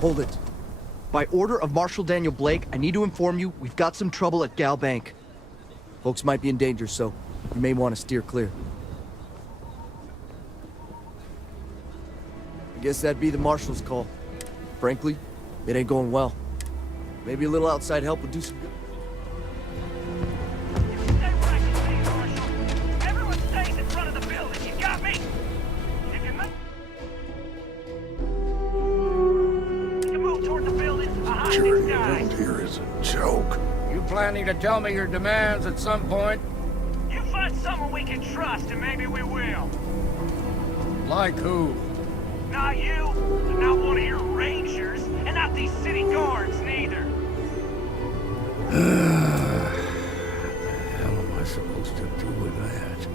Hold it. By order of Marshal Daniel Blake, I need to inform you we've got some trouble at Gal Bank. Folks might be in danger, so you may want to steer clear. I guess that'd be the Marshal's call. Frankly, it ain't going well. Maybe a little outside help would do some good. Stay right with me, Marshal. Everyone stays in front of the building. You got me? If you move toward the building, a hostage Security dies. around here is a joke. You planning to tell me your demands at some point? You find someone we can trust, and maybe we will. Like who? Not you, and not one of your rangers, and not these city guards, neither. What the hell am I supposed to do with that?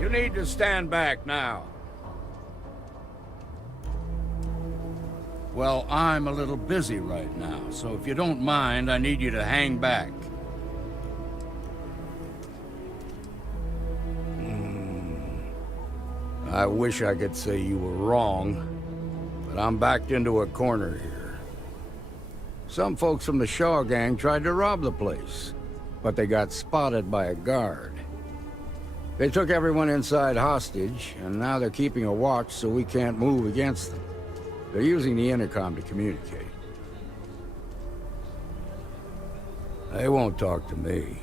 You need to stand back now. Well, I'm a little busy right now, so if you don't mind, I need you to hang back. I wish I could say you were wrong, but I'm backed into a corner here. Some folks from the Shaw gang tried to rob the place, but they got spotted by a guard. They took everyone inside hostage, and now they're keeping a watch so we can't move against them. They're using the intercom to communicate. They won't talk to me.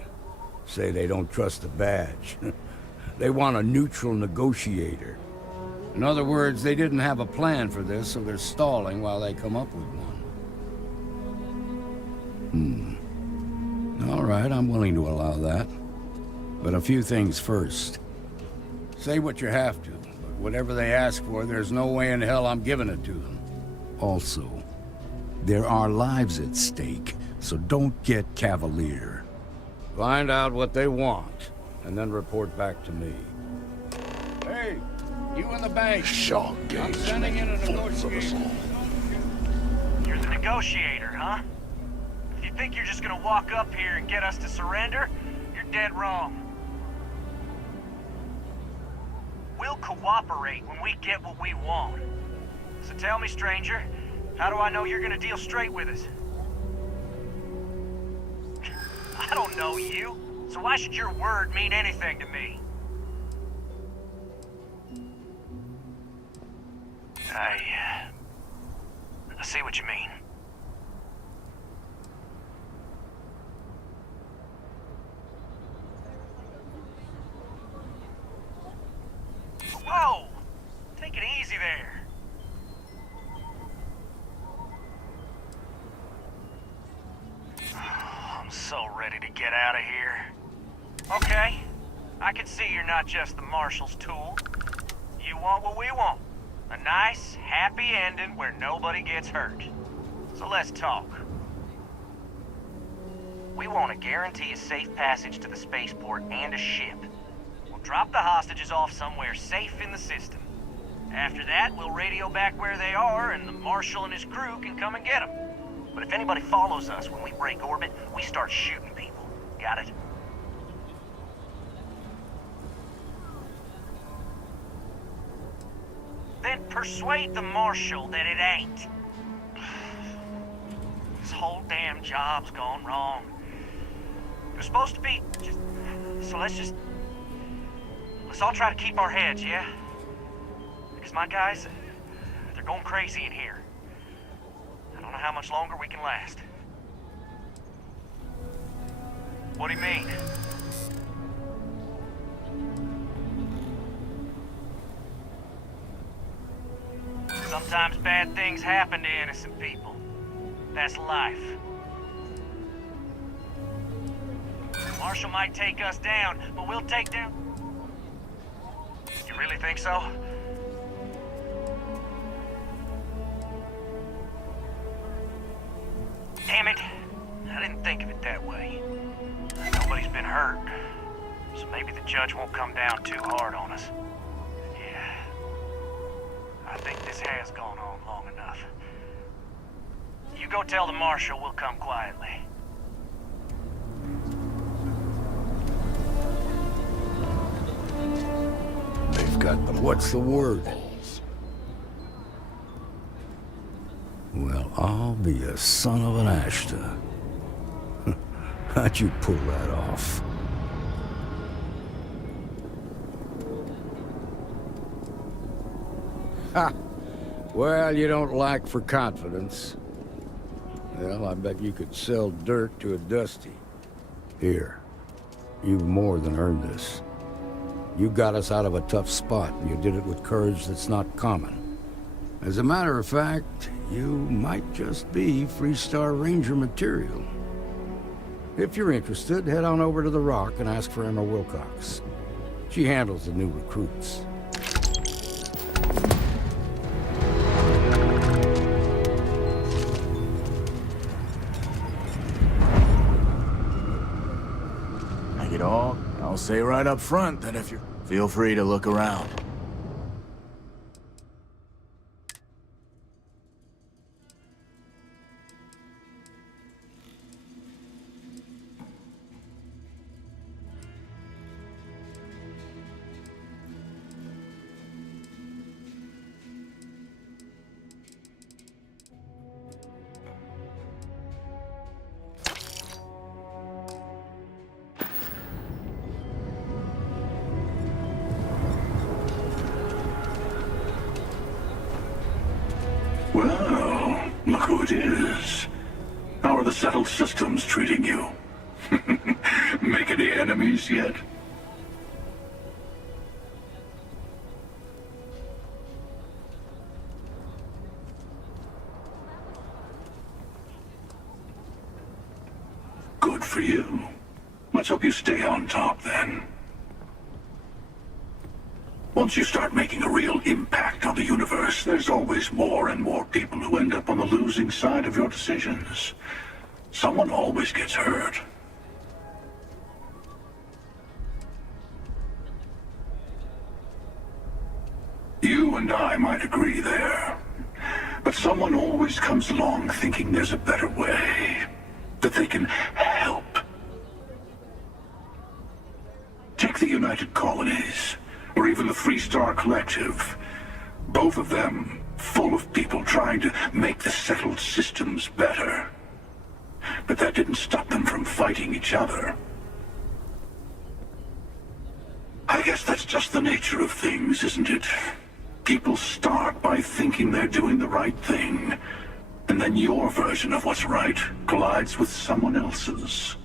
Say they don't trust the badge. They want a neutral negotiator. In other words, they didn't have a plan for this, so they're stalling while they come up with one. All right, I'm willing to allow that. But a few things first. Say what you have to, but whatever they ask for, there's no way in hell I'm giving it to them. Also, there are lives at stake, so don't get cavalier. Find out what they want, and then report back to me. Hey, you in the bank. Shaw I'm gang's sending in a making fools of us negotiator. all. You're the negotiator, huh? If you think you're just gonna walk up here and get us to surrender, you're dead wrong. We'll cooperate when we get what we want. So tell me, stranger, how do I know you're gonna deal straight with us? I don't know you, so why should your word mean anything to me? I see what you mean. Whoa! Take it easy there. I'm so ready to get out of here. Okay, I can see you're not just the Marshal's tool. You want what we want. A nice, happy ending where nobody gets hurt. So let's talk. We want to guarantee a safe passage to the spaceport and a ship. We'll drop the hostages off somewhere safe in the system. After that, we'll radio back where they are, and the Marshal and his crew can come and get them. But if anybody follows us when we break orbit, we start shooting people. Got it? Then persuade the Marshal that it ain't. This whole damn job's gone wrong. They're supposed to be just... So let's all try to keep our heads, yeah? Because my guys, they're going crazy in here. I don't know how much longer we can last. What do you mean? Sometimes bad things happen to innocent people. That's life. Marshal might take us down, but we'll take down... You really think so? Damn it. I didn't think of it that way. Nobody's been hurt, so maybe the judge won't come down too hard on us. Yeah. I think this has gone on long enough. You go tell the Marshal we'll come quietly. They've got the... What's the word? I'll be a son of an Ashta. How'd you pull that off? Ha! Well, you don't lack for confidence. Well, I bet you could sell dirt to a Dusty. Here, you've more than earned this. You got us out of a tough spot, and you did it with courage that's not common. As a matter of fact, you might just be Freestar Ranger material. If you're interested, head on over to the Rock and ask for Emma Wilcox. She handles the new recruits. Like it all, I'll say right up front that if you feel free to look around. Well, look who it is. How are the settled systems treating you? Make any enemies yet? Good for you. Let's hope you stay on top then. Once you start making a real impact on the universe, there's always more and more people who end up on the losing side of your decisions. Someone always gets hurt. You and I might agree there. But someone always comes along thinking there's a better way. That they can help. Take the United Colonies. Or even the Freestar Collective. Both of them full of people trying to make the settled systems better. But that didn't stop them from fighting each other. I guess that's just the nature of things, isn't it? People start by thinking they're doing the right thing. And then your version of what's right collides with someone else's.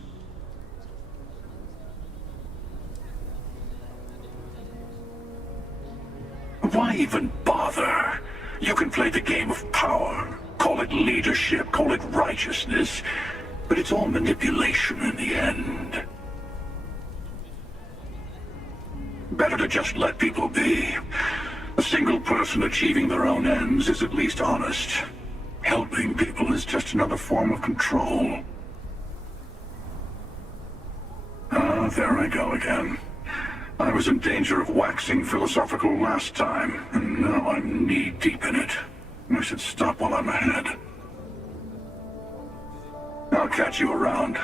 Why even bother? You can play the game of power, call it leadership, call it righteousness, but it's all manipulation in the end. Better to just let people be. A single person achieving their own ends is at least honest. Helping people is just another form of control. Ah, there I go again. I was in danger of waxing philosophical last time, and now I'm knee-deep in it. I should stop while I'm ahead. I'll catch you around.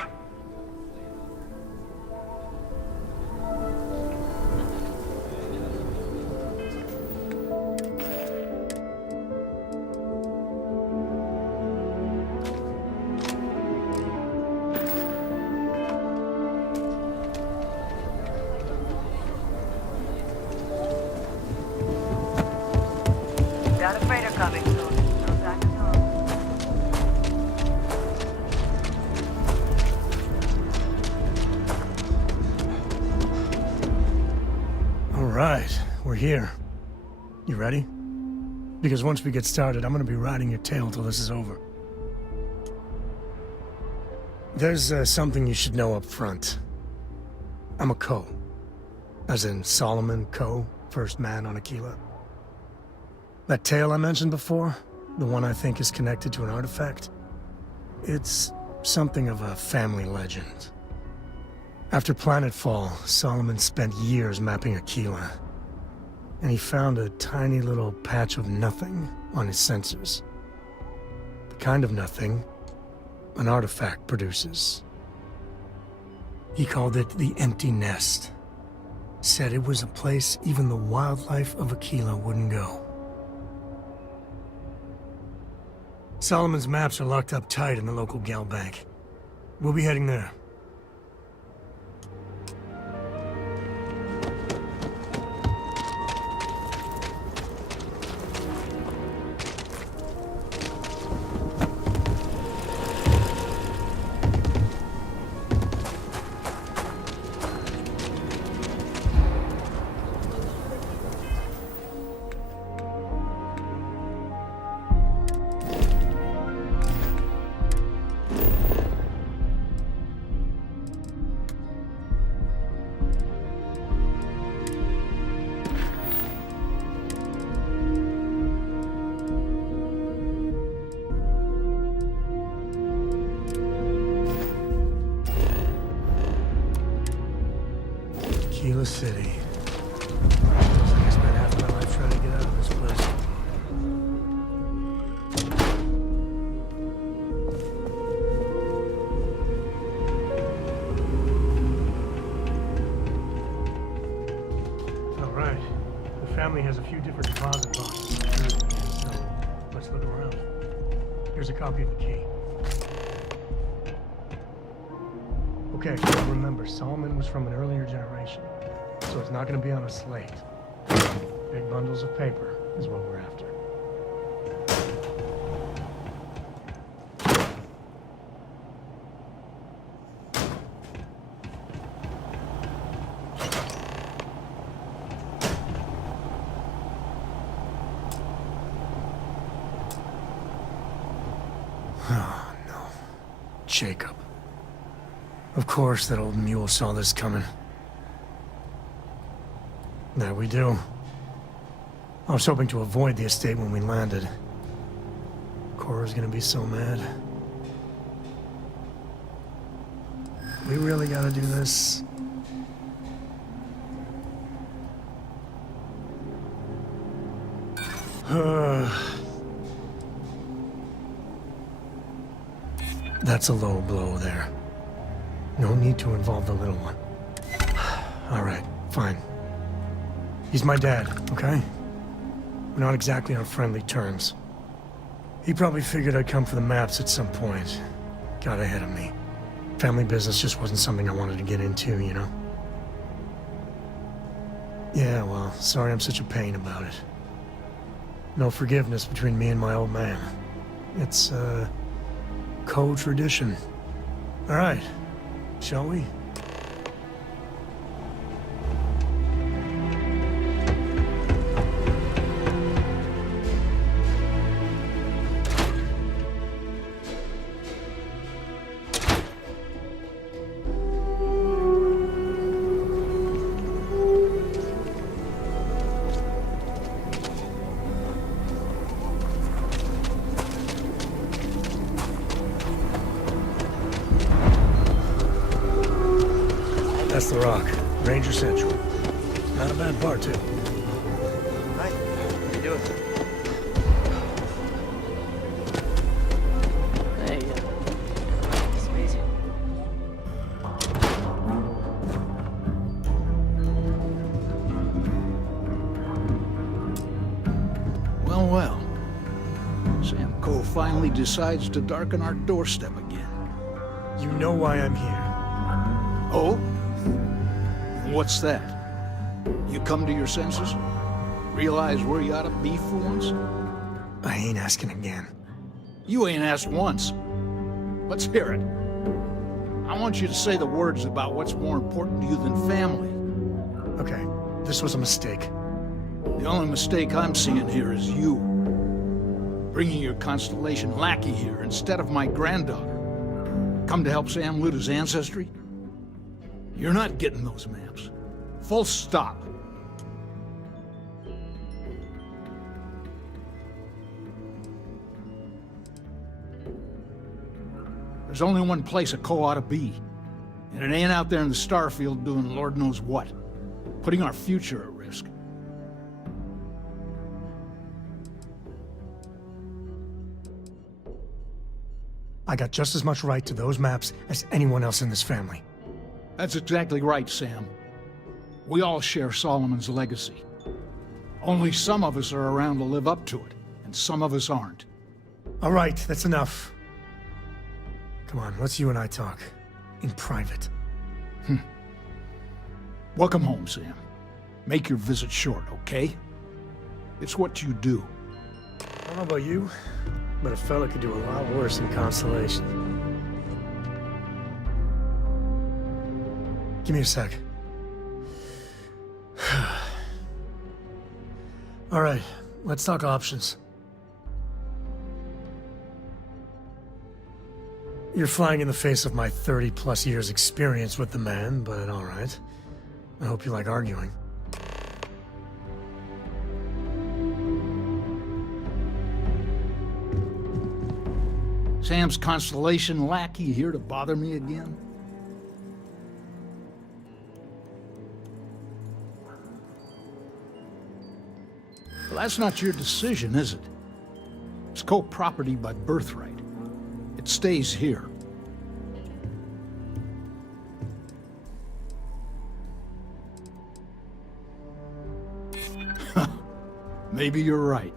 Got a freighter coming soon. No time to talk. All right, we're here. You ready? Because once we get started, I'm gonna be riding your tail till this is over. There's something you should know up front. I'm a Co. As in Solomon Co., first man on Aquila. That tale I mentioned before, the one I think is connected to an artifact, it's something of a family legend. After Planetfall, Solomon spent years mapping Aquila, and he found a tiny little patch of nothing on his sensors. The kind of nothing an artifact produces. He called it the Empty Nest. Said it was a place even the wildlife of Aquila wouldn't go. Solomon's maps are locked up tight in the local gal bank. We'll be heading there. Tequila City. Looks like I spent half my life trying to get out of this place. All right. The family has a few different deposit boxes, so let's look around. Here's a copy of the key. Okay, so remember, Solomon was from an earlier generation, so it's not going to be on a slate. Big bundles of paper is what we're after. Oh, no. Jacob. Of course, that old mule saw this coming. There we do. I was hoping to avoid the estate when we landed. Cora's gonna be so mad. We really gotta do this. That's a low blow there. No need to involve the little one. All right, fine. He's my dad, okay? We're not exactly on friendly terms. He probably figured I'd come for the maps at some point. Got ahead of me. Family business just wasn't something I wanted to get into, you know? Yeah, well, sorry I'm such a pain about it. No forgiveness between me and my old man. It's, co-tradition. All right. Shall we? That's the Rock. Ranger Central. Not a bad bar, too. Hi. How you doing? Hey, it's amazing. Well, well. Sam Cole finally decides to darken our doorstep again. You know why I'm here. Oh? What's that? You come to your senses? Realize where you ought to be for once? I ain't asking again. You ain't asked once. Let's hear it. I want you to say the words about what's more important to you than family. Okay, this was a mistake. The only mistake I'm seeing here is you. Bringing your Constellation lackey here instead of my granddaughter. Come to help Sam loot his ancestry? You're not getting those maps. Full stop. There's only one place a co ought to be. And it ain't out there in the starfield doing Lord knows what. Putting our future at risk. I got just as much right to those maps as anyone else in this family. That's exactly right, Sam. We all share Solomon's legacy. Only some of us are around to live up to it, and some of us aren't. All right, that's enough. Come on, let's you and I talk. In private. Welcome home, Sam. Make your visit short, okay? It's what you do. I don't know about you, but a fella could do a lot worse in Constellation. Give me a sec. All right, let's talk options. You're flying in the face of my 30-plus years experience with the man, but all right. I hope you like arguing. Sam's Constellation lackey here to bother me again? Well, that's not your decision, is it? It's co-property by birthright. It stays here. Maybe you're right.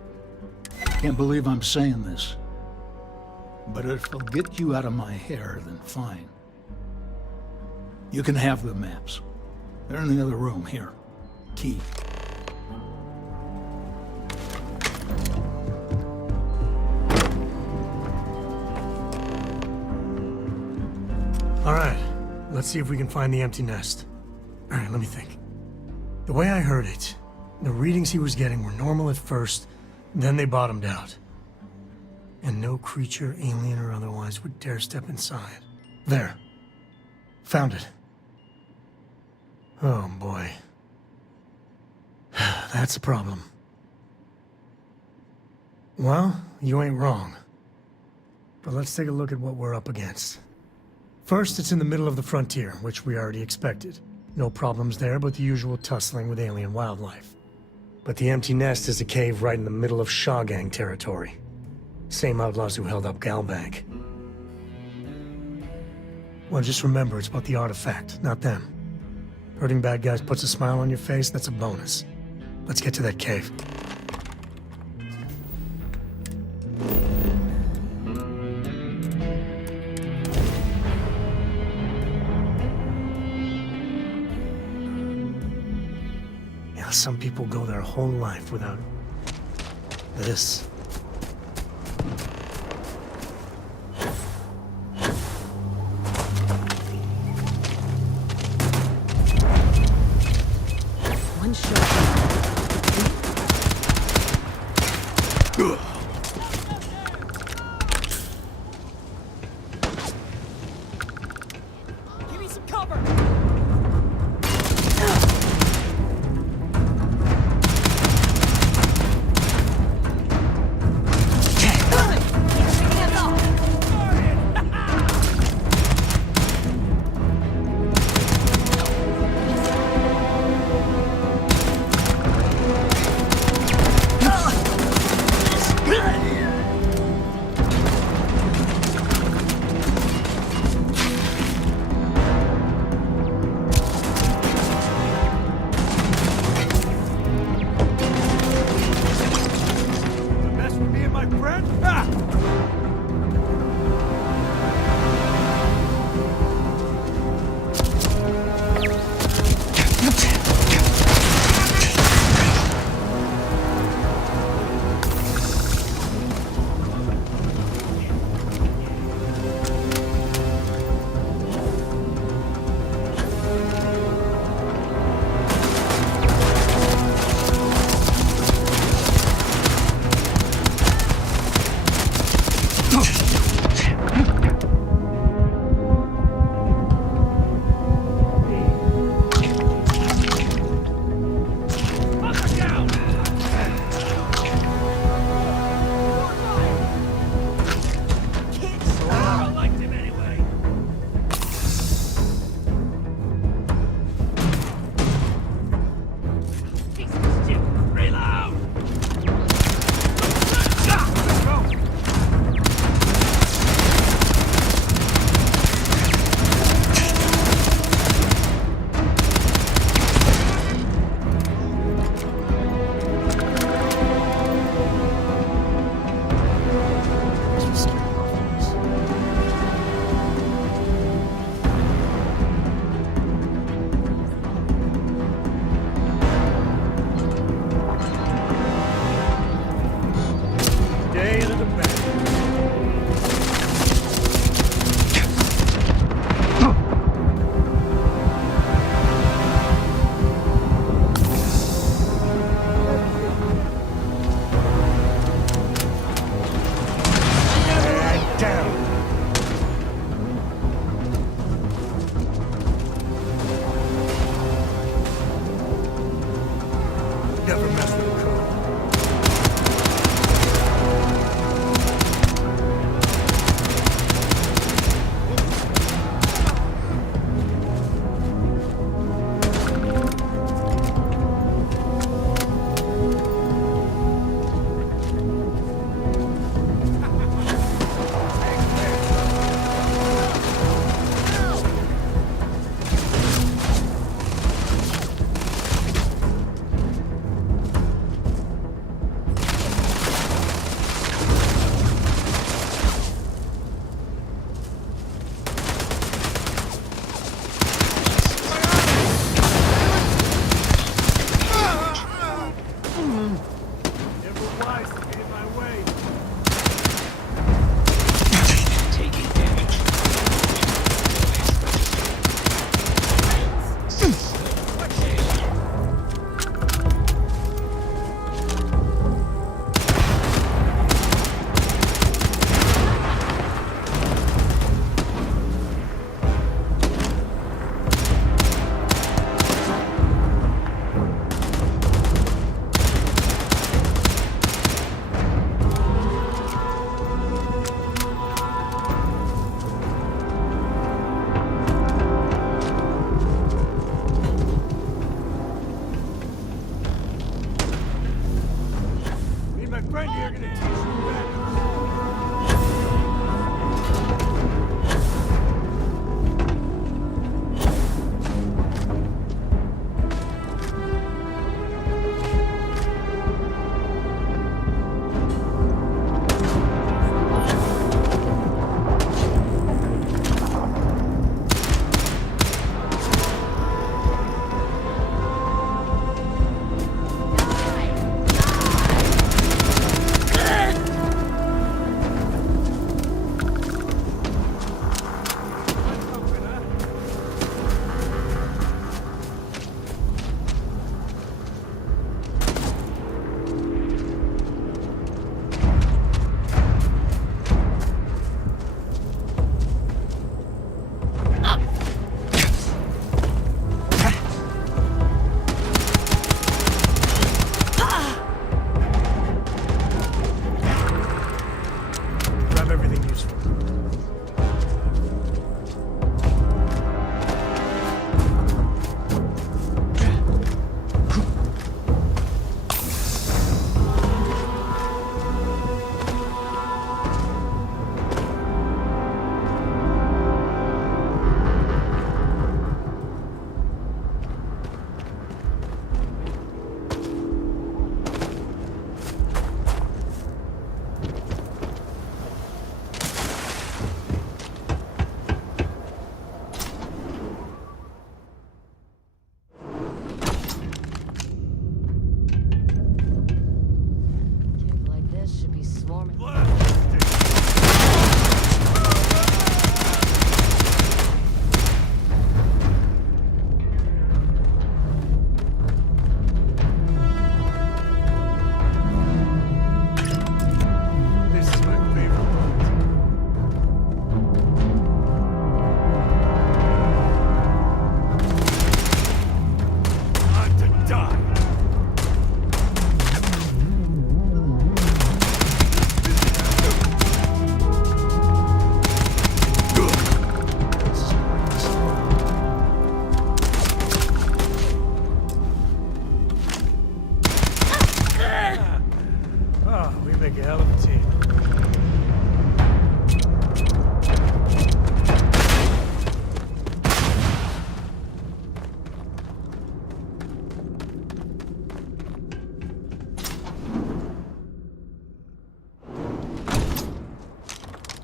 Can't believe I'm saying this. But if it'll get you out of my hair, then fine. You can have the maps. They're in the other room, here. Key. All right, let's see if we can find the empty nest. All right, let me think. The way I heard it, the readings he was getting were normal at first, then they bottomed out. And no creature, alien or otherwise, would dare step inside. There. Found it. Oh, boy. That's a problem. Well, you ain't wrong. But let's take a look at what we're up against. First, it's in the middle of the frontier, which we already expected. No problems there, but the usual tussling with alien wildlife. But the empty nest is a cave right in the middle of Shawgang territory. Same outlaws who held up Galbank. Well, just remember, it's about the artifact, not them. Hurting bad guys puts a smile on your face, that's a bonus. Let's get to that cave. Yeah, some people go their whole life without this. One shot. Give me some cover. Never mess with a code.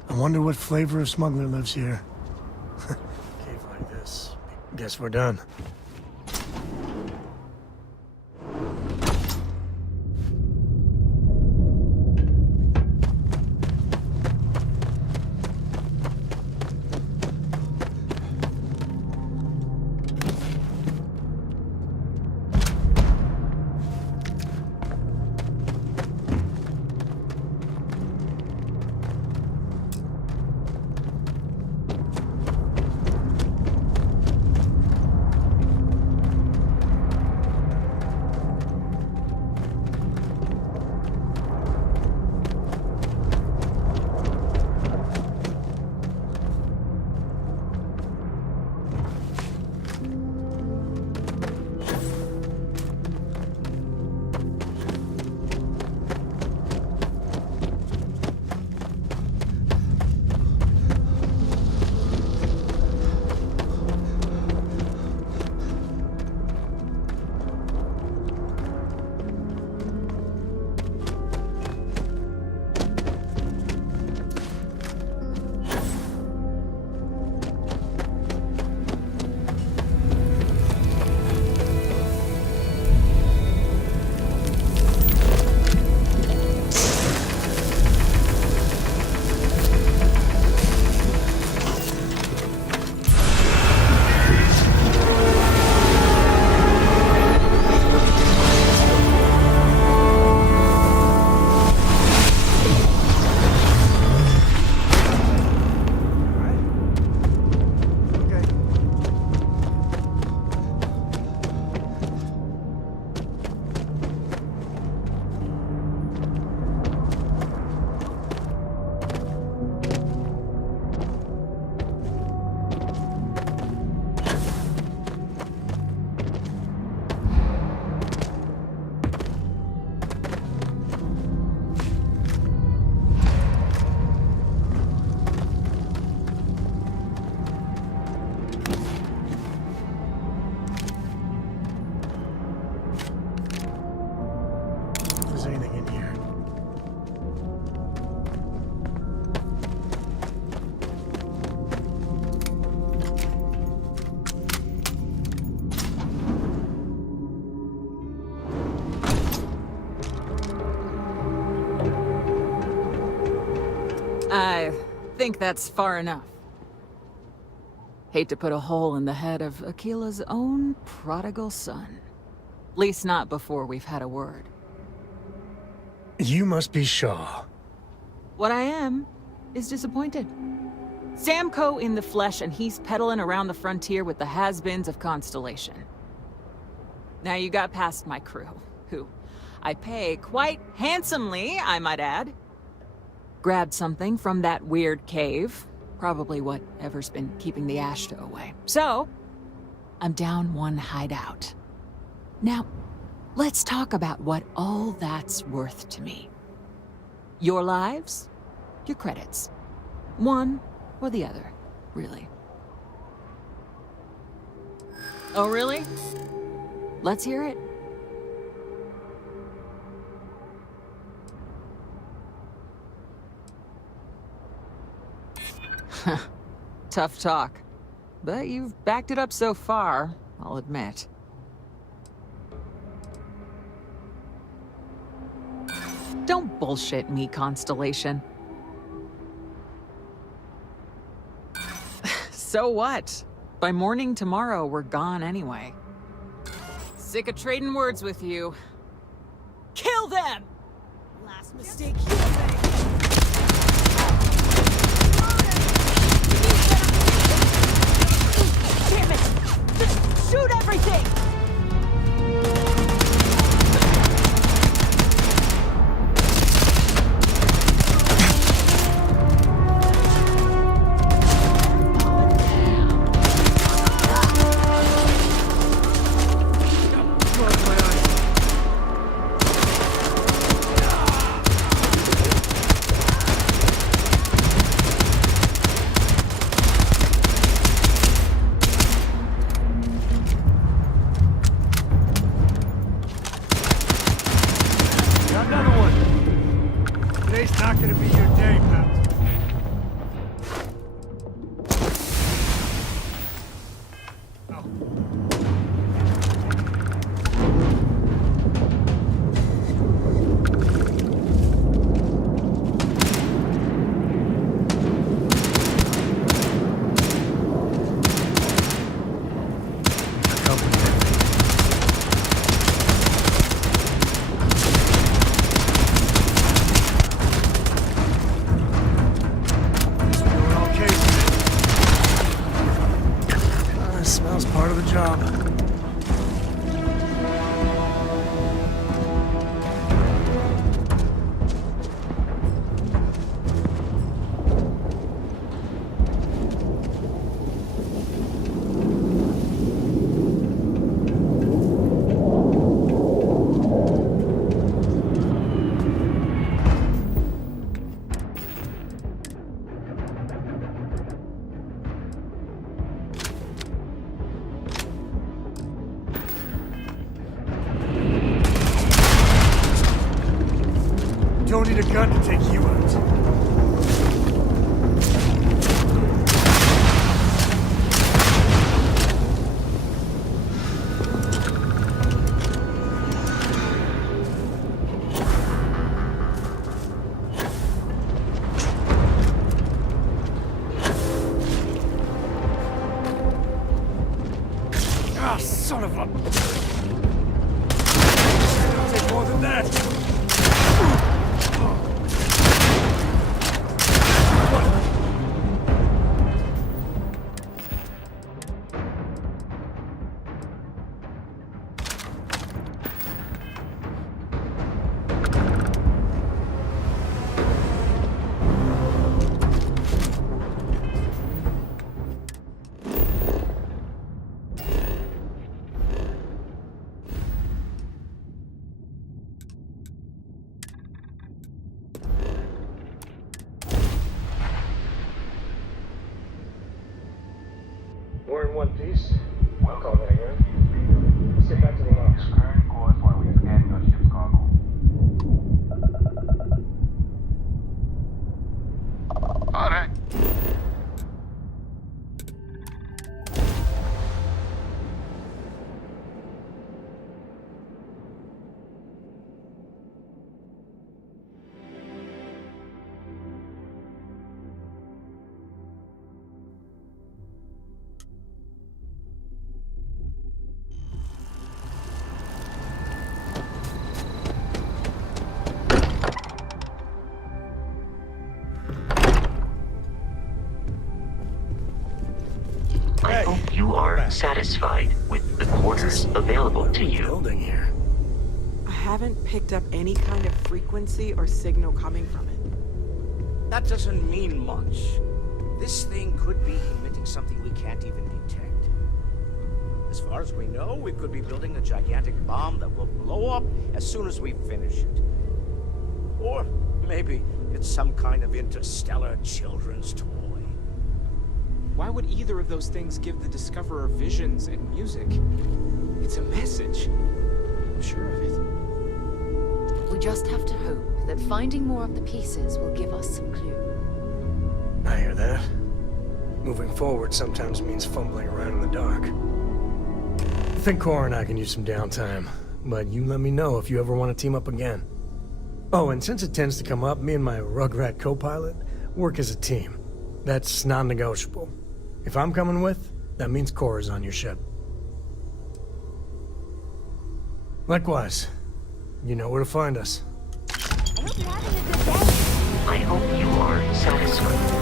I wonder what flavor of smuggler lives here. Cave like this. Guess we're done. I think that's far enough. Hate to put a hole in the head of Akila's own prodigal son. Least not before we've had a word. You must be Shaw. What I am is disappointed. Samco in the flesh, and he's peddling around the frontier with the has-beens of Constellation. Now you got past my crew, who I pay quite handsomely, I might add. Grabbed something from that weird cave. Probably whatever's been keeping the Ashta away. So, I'm down one hideout. Now, let's talk about what all that's worth to me. Your lives, your credits. One or the other, really. Oh, really? Let's hear it. Tough talk. But you've backed it up so far, I'll admit. Don't bullshit me, Constellation. So what? By morning tomorrow, we're gone anyway. Sick of trading words with you. Kill them! Last mistake you made. Damn it! Just shoot everything! Smells part of the job. Don't need a gun to take you out. Ah, son of a... It'll take more than that. We're in one piece. Welcome, Hager. Sit back to the launch. Current course while we scan your ship's cargo. All right. satisfied with the quarters available to you? Building here. I haven't picked up any kind of frequency or signal coming from it. That doesn't mean much. This thing could be emitting something we can't even detect. As far as we know, we could be building a gigantic bomb that will blow up as soon as we finish it. Or maybe it's some kind of interstellar children's toy. Why would either of those things give the Discoverer visions and music? It's a message. I'm sure of it. We just have to hope that finding more of the pieces will give us some clue. I hear that. Moving forward sometimes means fumbling around in the dark. I think Cora and I can use some downtime, but you let me know if you ever want to team up again. Oh, and since it tends to come up, me and my Rugrat co-pilot work as a team. That's non-negotiable. If I'm coming with, that means Cora's on your ship. Likewise, you know where to find us. I hope you're having a good day. I hope you are satisfied.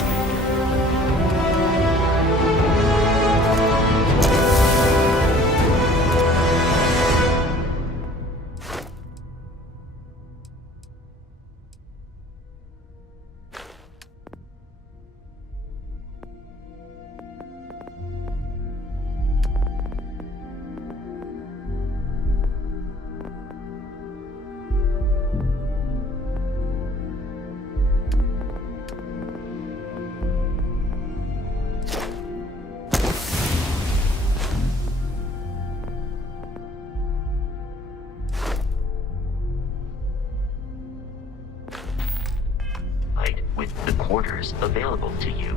With the quarters available to you.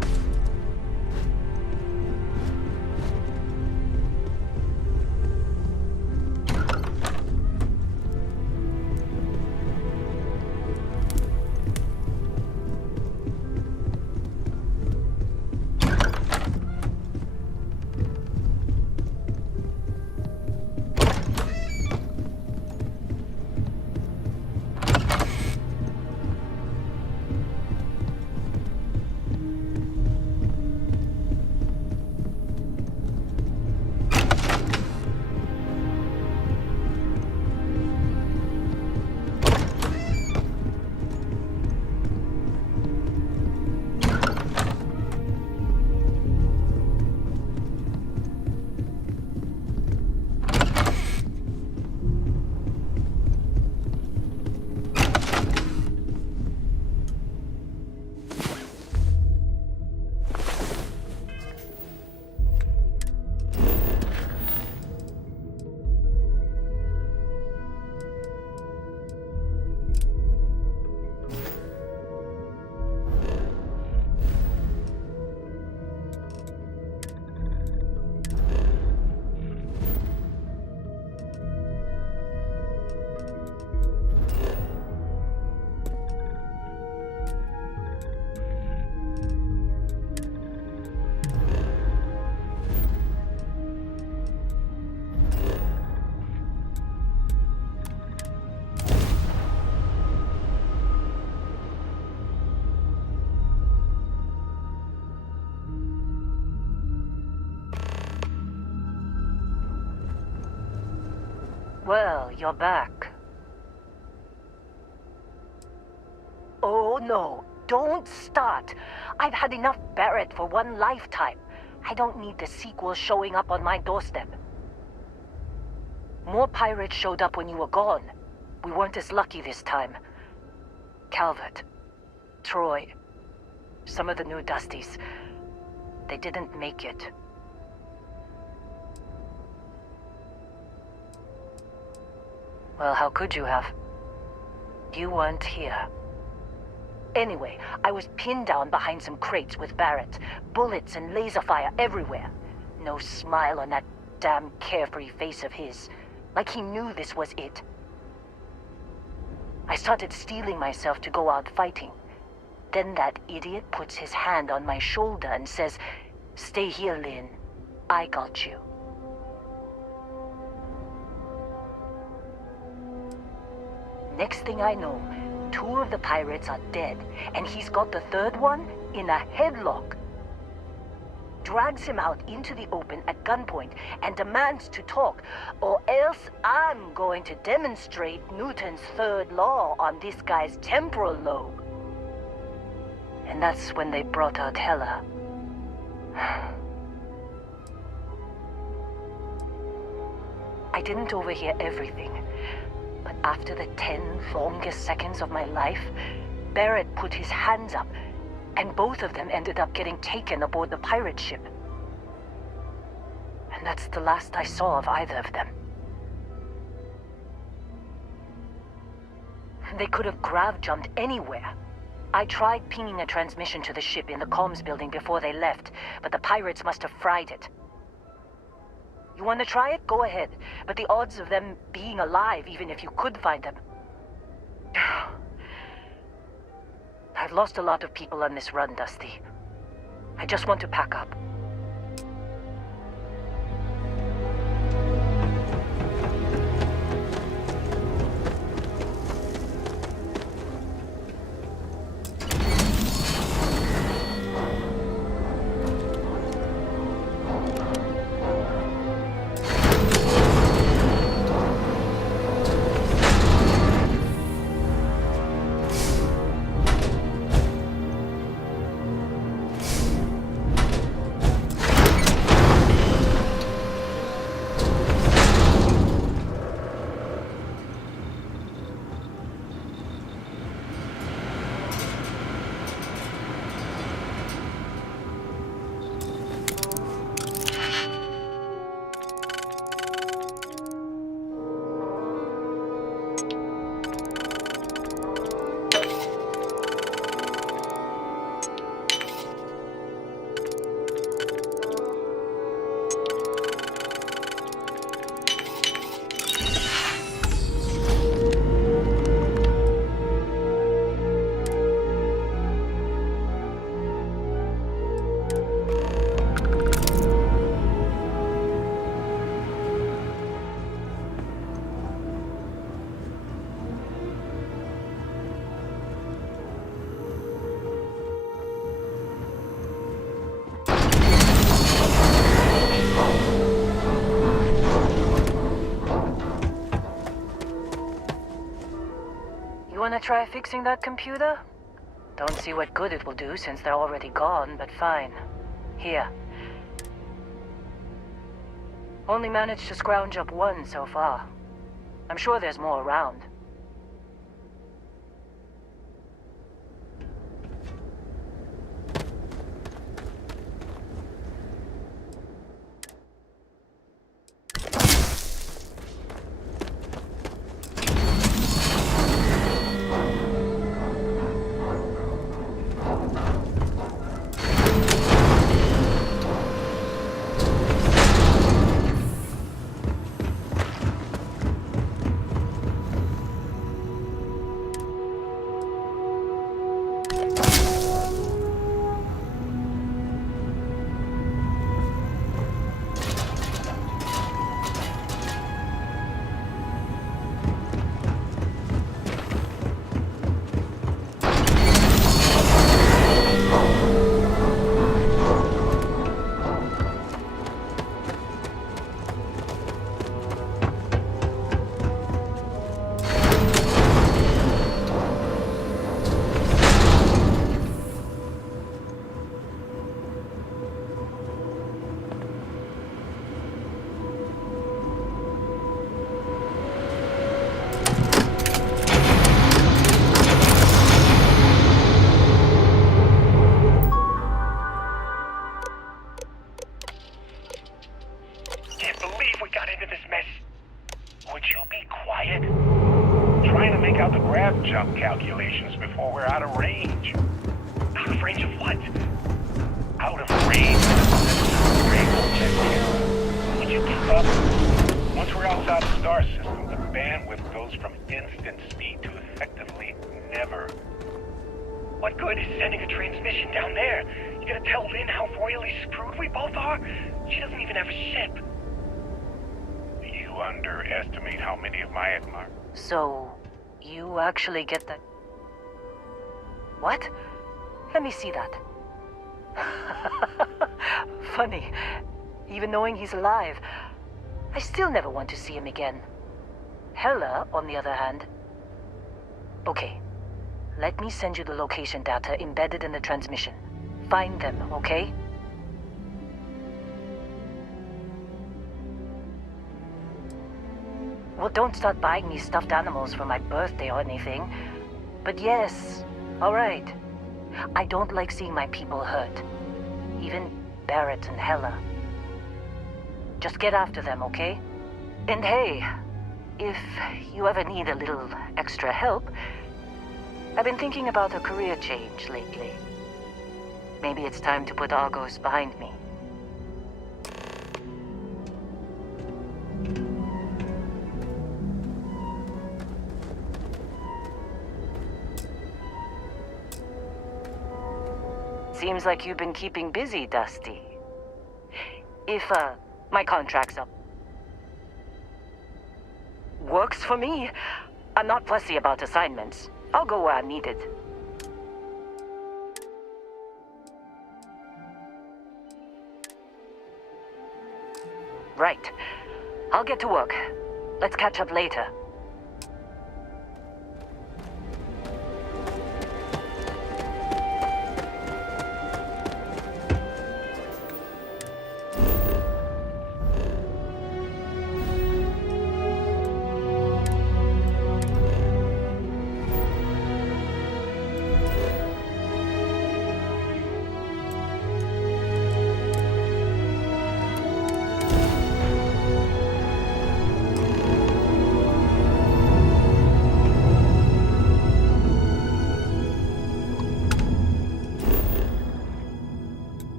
Well, you're back. Oh no, don't start. I've had enough Barrett for one lifetime. I don't need the sequel showing up on my doorstep. More pirates showed up when you were gone. We weren't as lucky this time. Calvert, Troy, some of the new Dusties, they didn't make it. Well, how could you have? You weren't here. Anyway, I was pinned down behind some crates with Barrett. Bullets and laser fire everywhere. No smile on that damn carefree face of his. Like he knew this was it. I started steeling myself to go out fighting. Then that idiot puts his hand on my shoulder and says, "Stay here, Lynn. I got you." Next thing I know, 2 of the pirates are dead, and he's got the 3rd one in a headlock. drags him out into the open at gunpoint and demands to talk, or else I'm going to demonstrate Newton's third law on this guy's temporal lobe. And that's when they brought out Hella. I didn't overhear everything, but after the 10 longest seconds of my life, Barrett put his hands up, and both of them ended up getting taken aboard the pirate ship. And that's the last I saw of either of them. They could have grav-jumped anywhere. I tried pinging a transmission to the ship in the comms building before they left, but the pirates must have fried it. You want to try it? Go ahead. But the odds of them being alive, even if you could find them... I've lost a lot of people on this run, Dusty. I just want to pack up. Wanna try fixing that computer? Don't see what good it will do since they're already gone, but fine. Here. Only managed to scrounge up one so far. I'm sure there's more around. Jump calculations before we're out of range. Out of range of what? Out of range of Would you keep up? Once we're outside the star system, the bandwidth goes from instant speed to effectively never. What good is sending a transmission down there? You gonna tell Lynn how royally screwed we both are? She doesn't even have a ship. You underestimate how many of my admirers... So... you actually get that... What? Let me see that. Funny. Even knowing he's alive, I still never want to see him again. Hella, on the other hand. Okay. Let me send you the location data embedded in the transmission. Find them, okay? Well, don't start buying me stuffed animals for my birthday or anything. But yes, alright. I don't like seeing my people hurt. Even Barrett and Hella. Just get after them, okay? And hey, if you ever need a little extra help, I've been thinking about a career change lately. Maybe it's time to put Argos behind me. Seems like you've been keeping busy, Dusty. If, my contract's up. Works for me. I'm not fussy about assignments. I'll go where I'm needed. Right. I'll get to work. Let's catch up later.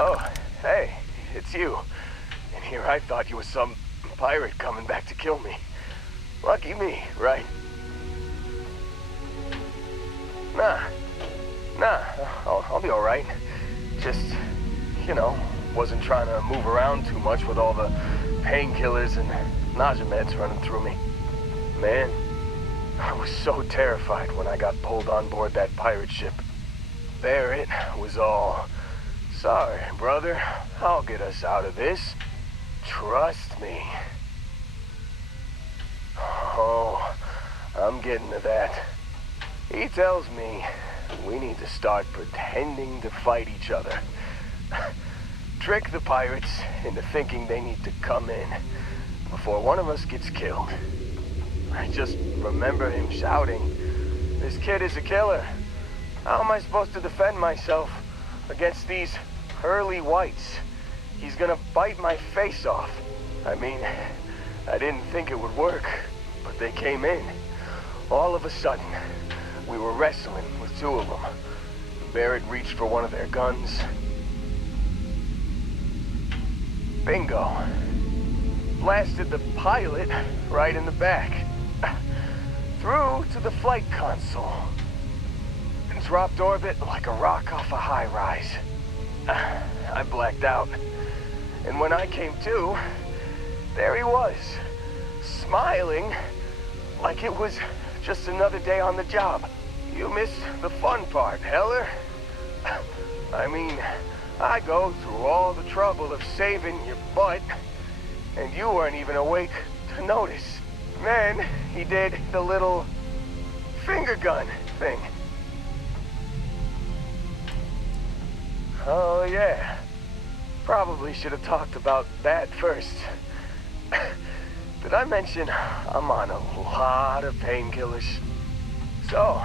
Oh, hey, it's you. And here I thought you were some pirate coming back to kill me. Lucky me, right? Nah, I'll be alright. Just, you know, wasn't trying to move around too much with all the painkillers and nausea meds running through me. Man, I was so terrified when I got pulled on board that pirate ship. Barrett was all, "Sorry, brother, I'll get us out of this. Trust me." Oh, I'm getting to that. He tells me we need to start pretending to fight each other. Trick the pirates into thinking they need to come in before one of us gets killed. I just remember him shouting, "This kid is a killer. How am I supposed to defend myself against these pearly whites? He's gonna bite my face off." I mean, I didn't think it would work, but they came in. All of a sudden, we were wrestling with two of them. Barrett reached for one of their guns. Bingo. Blasted the pilot right in the back. Through to the flight console. dropped orbit like a rock off a high rise. I blacked out. And when I came to, there he was, smiling like it was just another day on the job. You missed the fun part, Heller. I mean, I go through all the trouble of saving your butt, and you weren't even awake to notice. Then he did the little finger gun thing. Oh yeah, probably should have talked about that first. Did I mention I'm on a lot of painkillers? So,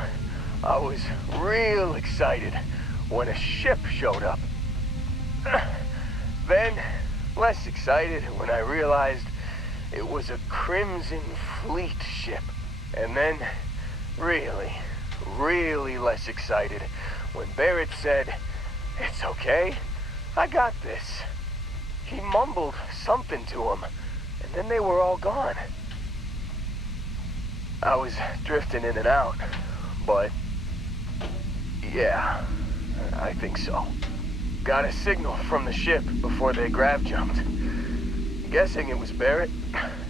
I was real excited when a ship showed up. Then, less excited when I realized it was a Crimson Fleet ship. And then, really less excited when Barrett said, "It's okay, I got this." He mumbled something to him, and then they were all gone. I was drifting in and out, but yeah, I think so. Got a signal from the ship before they grav jumped. Guessing it was Barrett.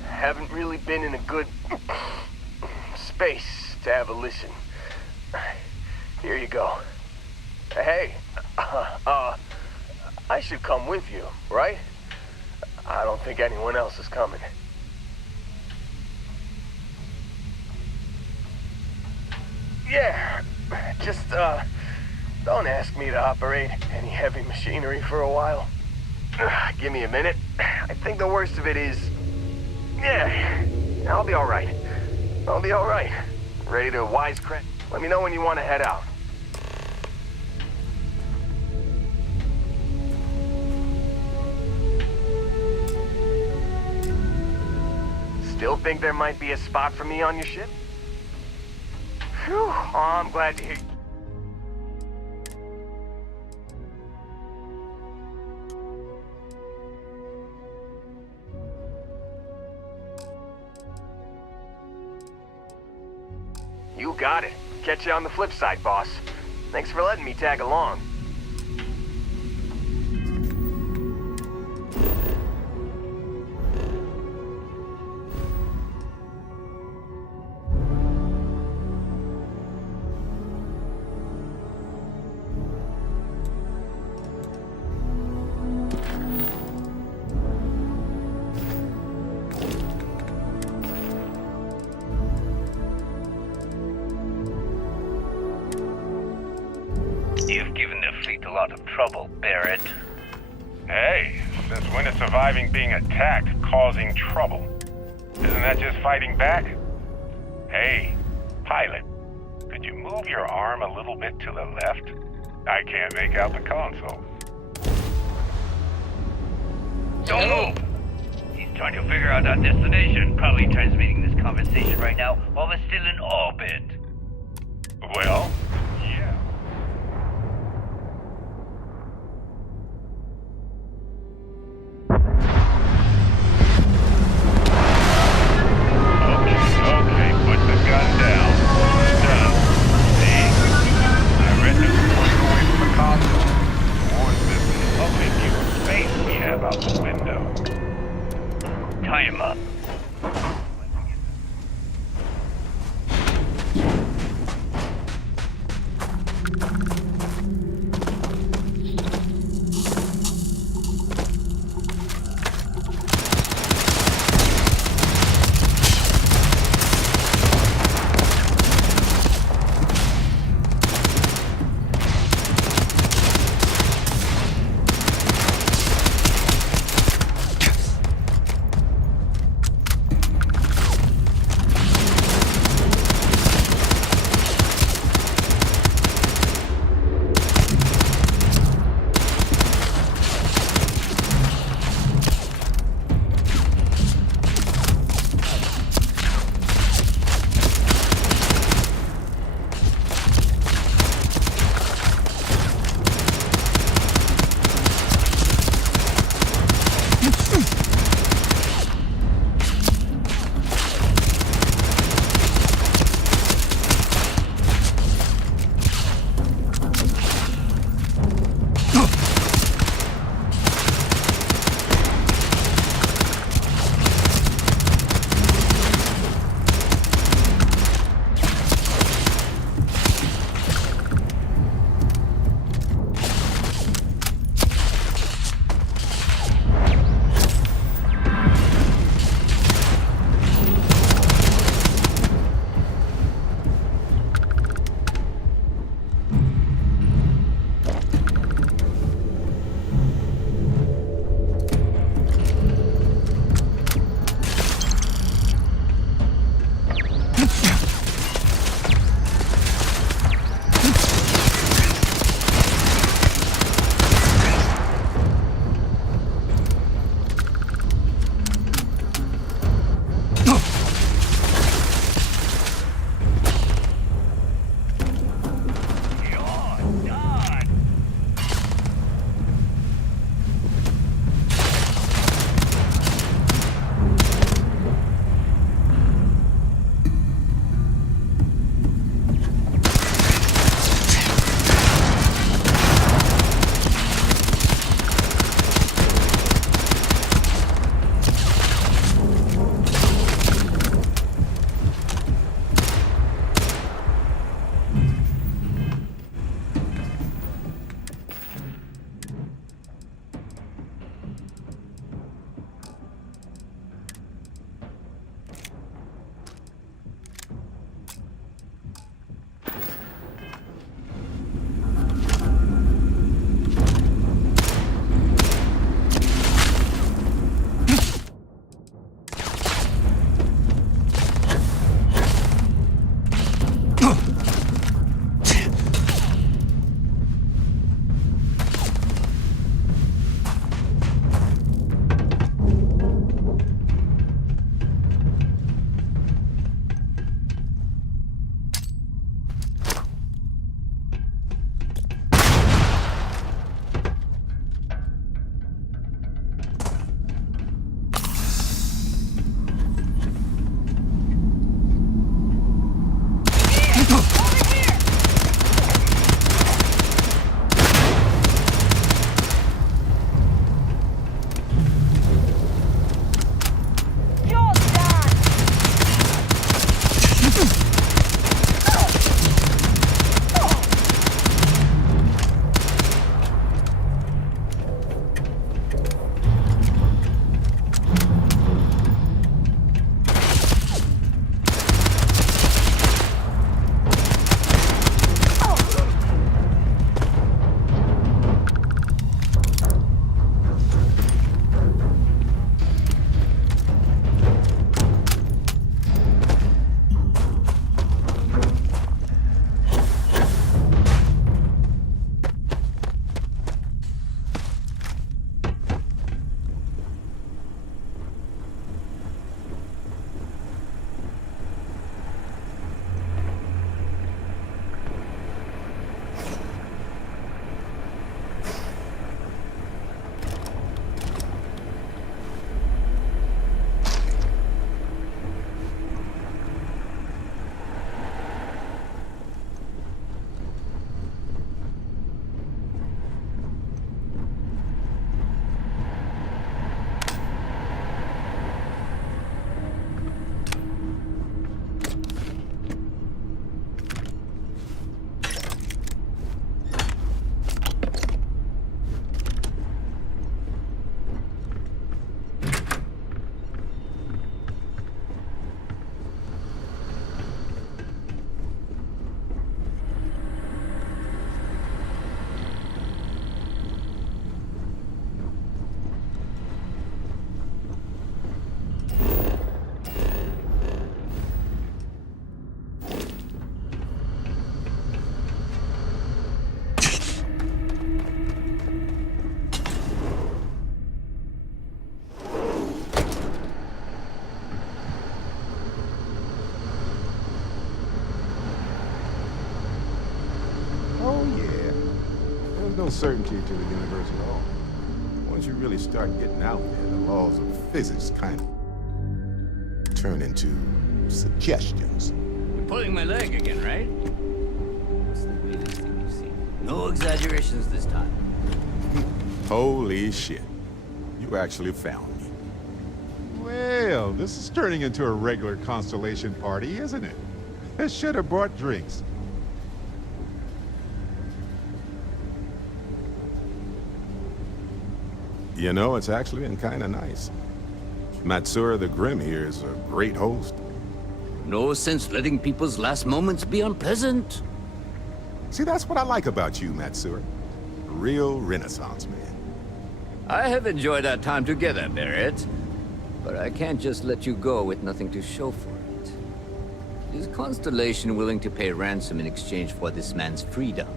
Haven't really been in a good space to have a listen. Here you go. Hey, I should come with you, right? I don't think anyone else is coming. Yeah, just, don't ask me to operate any heavy machinery for a while. Give me a minute. I think the worst of it is... Yeah, I'll be alright. I'll be alright. Ready to wisecrack? Let me know when you want to head out. Still think there might be a spot for me on your ship? Phew, oh, I'm glad to hear. You got it. Catch you on the flip side, boss. Thanks for letting me tag along. You've given the fleet a lot of trouble, Barrett. Hey, since when is surviving being attacked causing trouble? Isn't that just fighting back? Hey, pilot, could you move your arm a little bit to the left? I can't make out the console. Don't move! He's trying to figure out our destination. Probably transmitting this conversation right now while we're still in orbit. Well, yeah. Okay, put the gun down. It's done. See? I read the report away from the console. Warns this lovely view of space we have out the window. Tie him up. There's no certainty to the universe at all. Once you really start getting out there, the laws of physics kind of turn into suggestions. You're pulling my leg again, right? What's the weirdest thing you've seen? No exaggerations this time. Holy shit. You actually found me. Well, this is turning into a regular Constellation party, isn't it? I should have brought drinks. You know, it's actually been kind of nice. Matsura the Grim here is a great host. No sense letting people's last moments be unpleasant. See, that's what I like about you, Matsura. A real Renaissance man. I have enjoyed our time together, Barrett. But I can't just let you go with nothing to show for it. Is Constellation willing to pay ransom in exchange for this man's freedom?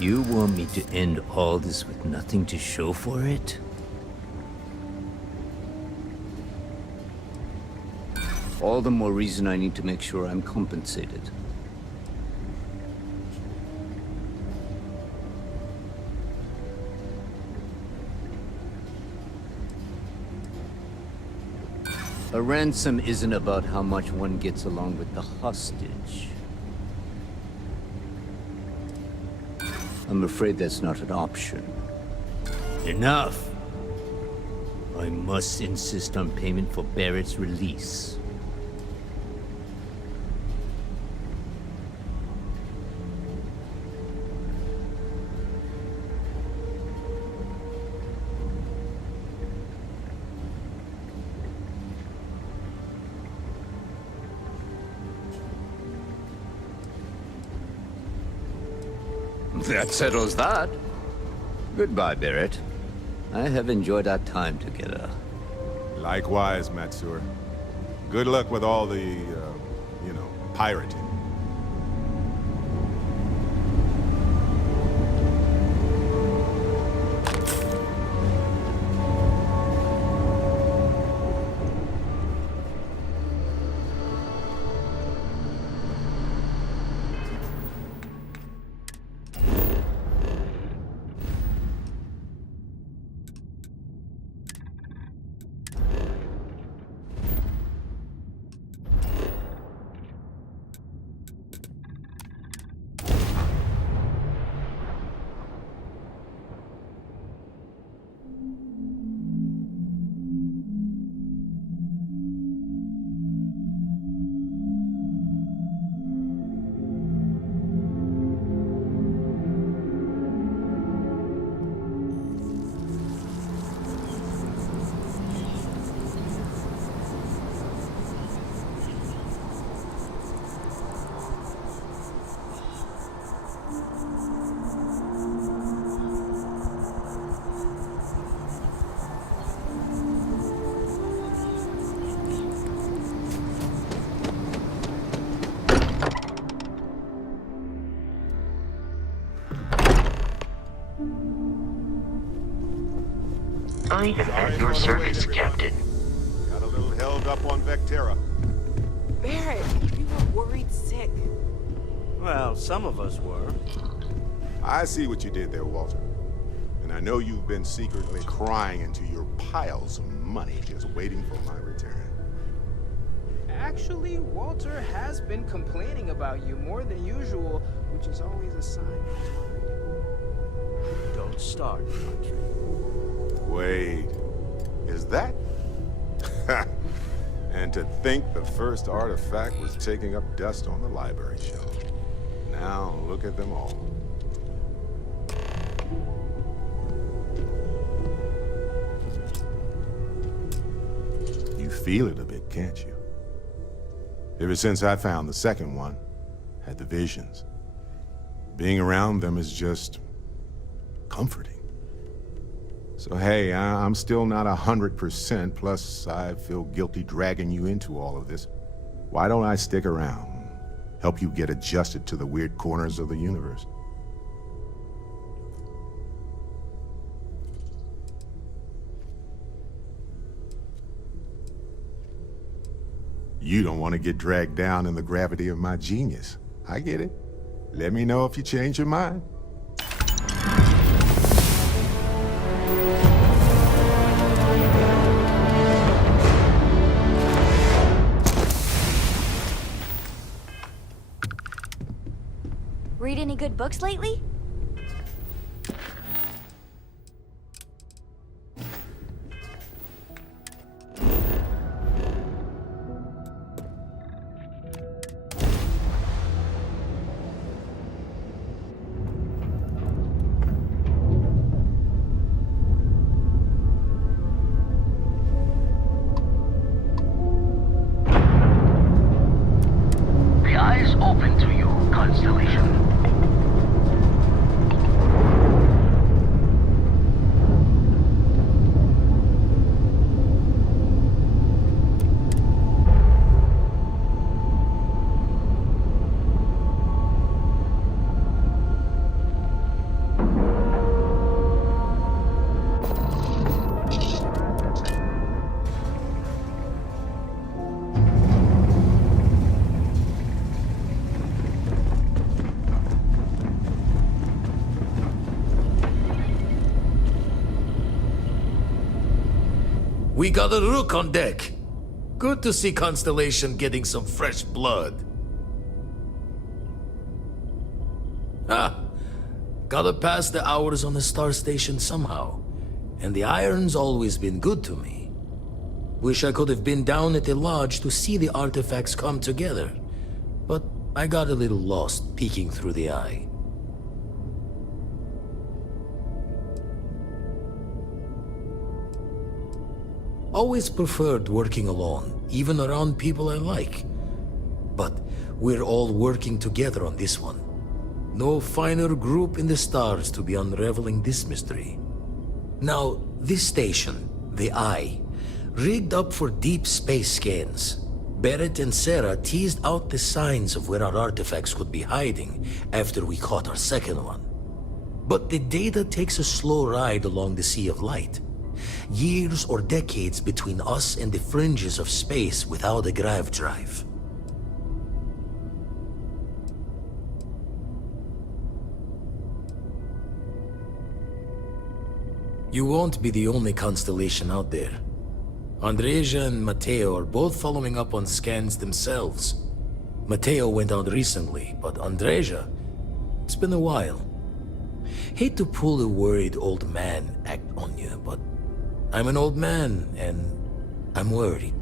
You want me to end all this with nothing to show for it? All the more reason I need to make sure I'm compensated. A ransom isn't about how much one gets along with the hostage. I'm afraid that's not an option. Enough! I must insist on payment for Barrett's release. That settles that. Goodbye, Barrett. I have enjoyed our time together. Likewise, Matsura. Good luck with all the, pirating. I am at your service, Captain. Got a little held up on Vectera. Barrett, we were worried sick. Well, some of us were. I see what you did there, Walter. And I know you've been secretly crying into your piles of money just waiting for my return. Actually, Walter has been complaining about you more than usual, which is always a sign he's worried. Don't start, Country. Wait, is that? And to think the first artifact was taking up dust on the library shelf. Now look at them all. You feel it a bit, can't you? Ever since I found the second one, had the visions. Being around them is just comforting. So hey, I'm still not 100%, plus I feel guilty dragging you into all of this. Why don't I stick around, help you get adjusted to the weird corners of the universe? You don't want to get dragged down in the gravity of my genius. I get it. Let me know if you change your mind. Read any good books lately? The eyes open to you, Constellation. We got a rook on deck. Good to see Constellation getting some fresh blood. Gotta pass the hours on the star station somehow. And the iron's always been good to me. Wish I could have been down at the lodge to see the artifacts come together. But I got a little lost peeking through the eye. Always preferred working alone, even around people I like. But we're all working together on this one. No finer group in the stars to be unraveling this mystery. Now, this station, the Eye, rigged up for deep space scans. Barrett and Sarah teased out the signs of where our artifacts could be hiding after we caught our second one. But the data takes a slow ride along the Sea of Light. Years or decades between us and the fringes of space without a grav drive. You won't be the only constellation out there. Andreja and Mateo are both following up on scans themselves. Mateo went out recently, but Andreja, it's been a while. Hate to pull a worried old man act on you, but I'm an old man, and I'm worried.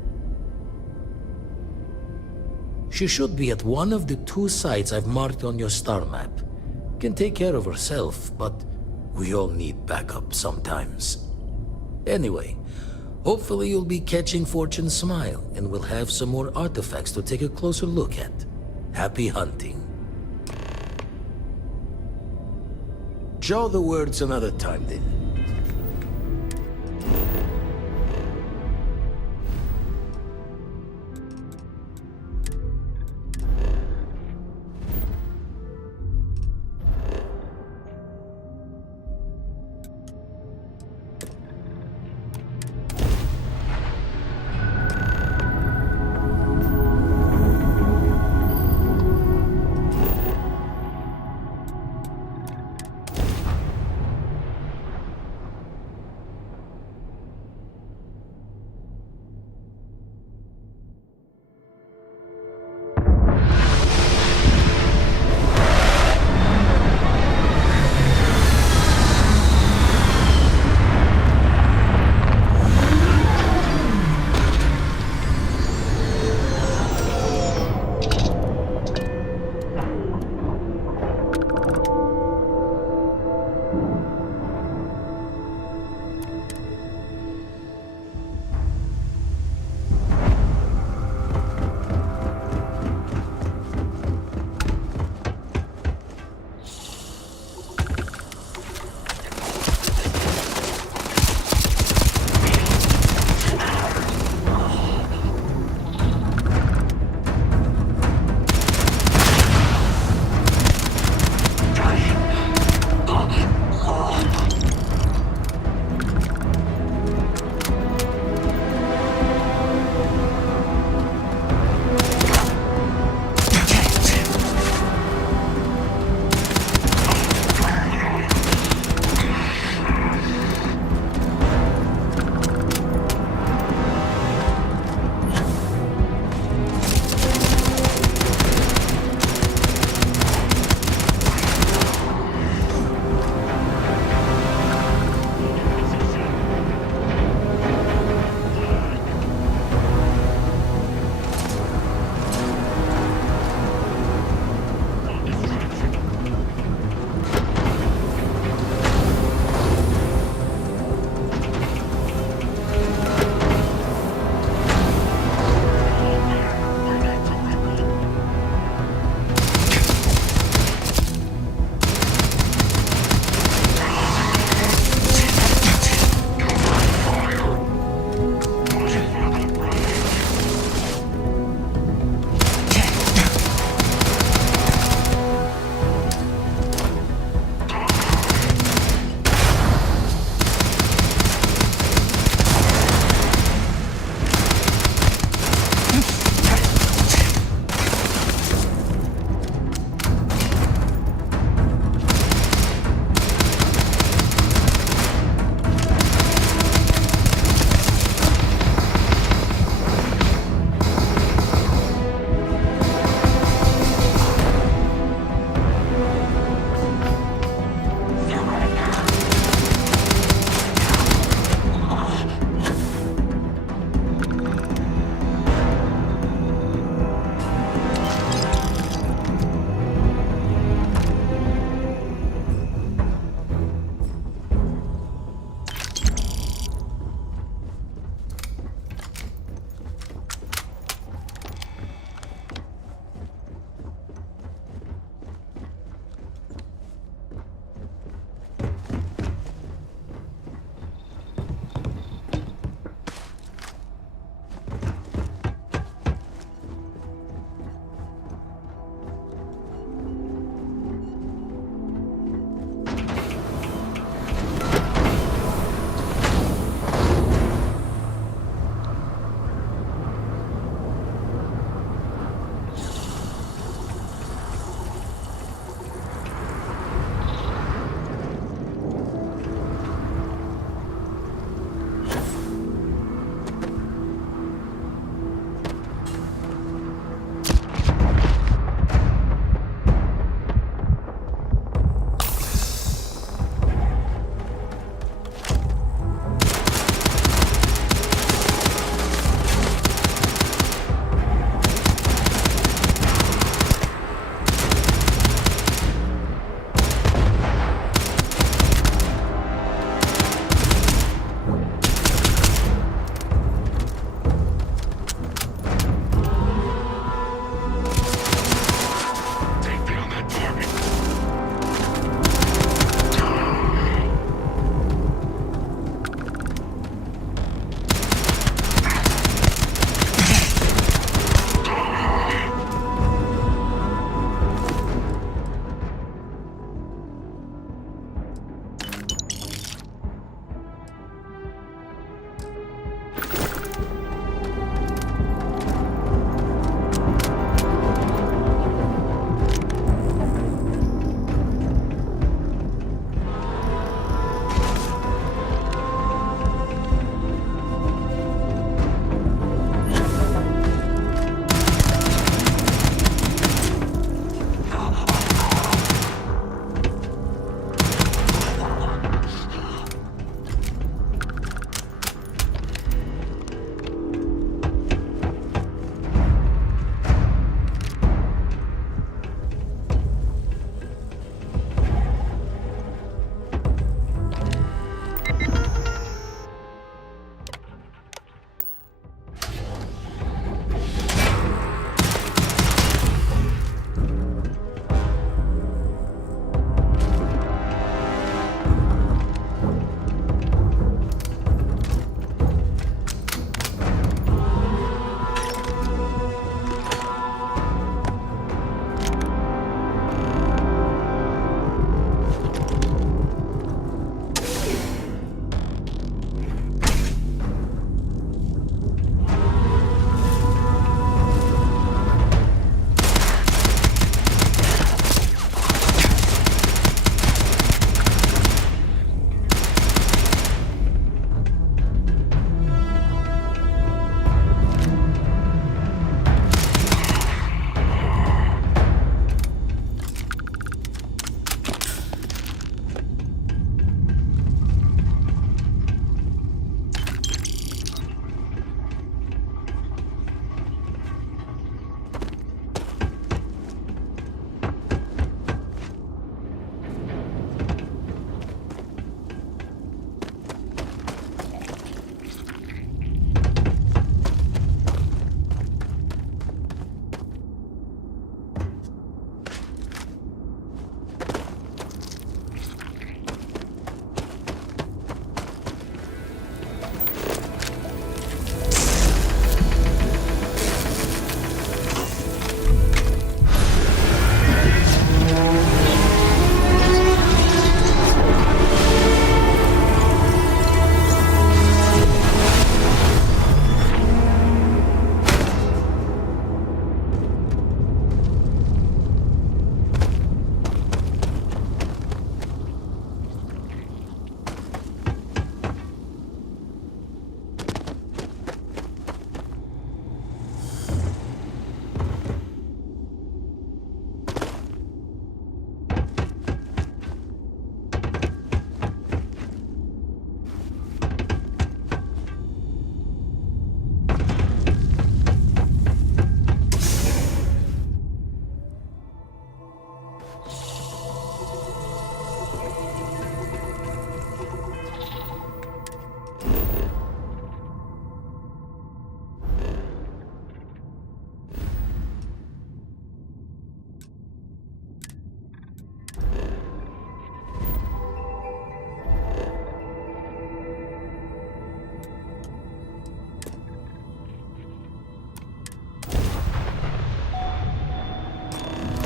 She should be at one of the 2 sites I've marked on your star map. Can take care of herself, but we all need backup sometimes. Anyway, hopefully you'll be catching Fortune's smile, and we'll have some more artifacts to take a closer look at. Happy hunting. Jaw the words another time, then.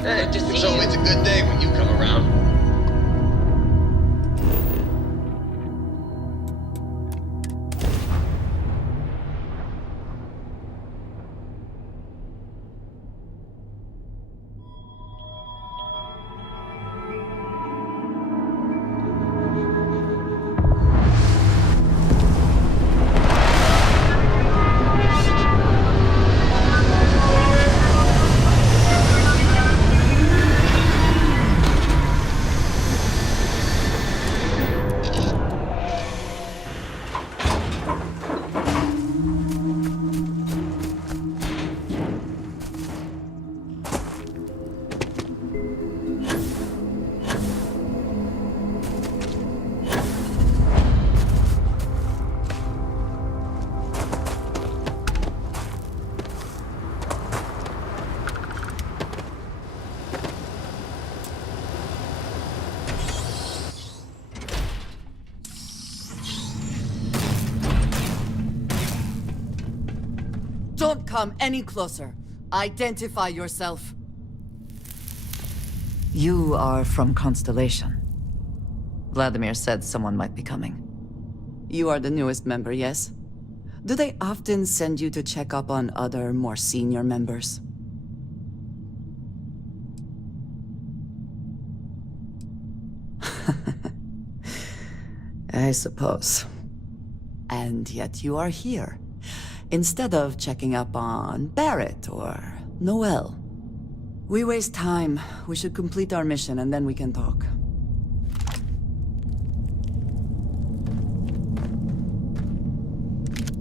It's always a good day when you come around. Don't come any closer. Identify yourself. You are from Constellation. Vladimir said someone might be coming. You are the newest member, yes? Do they often send you to check up on other, more senior members? I suppose. And yet you are here. Instead of checking up on Barrett or Noel. We waste time. We should complete our mission and then we can talk.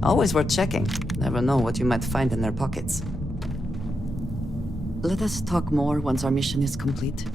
Always worth checking. Never know what you might find in their pockets. Let us talk more once our mission is complete.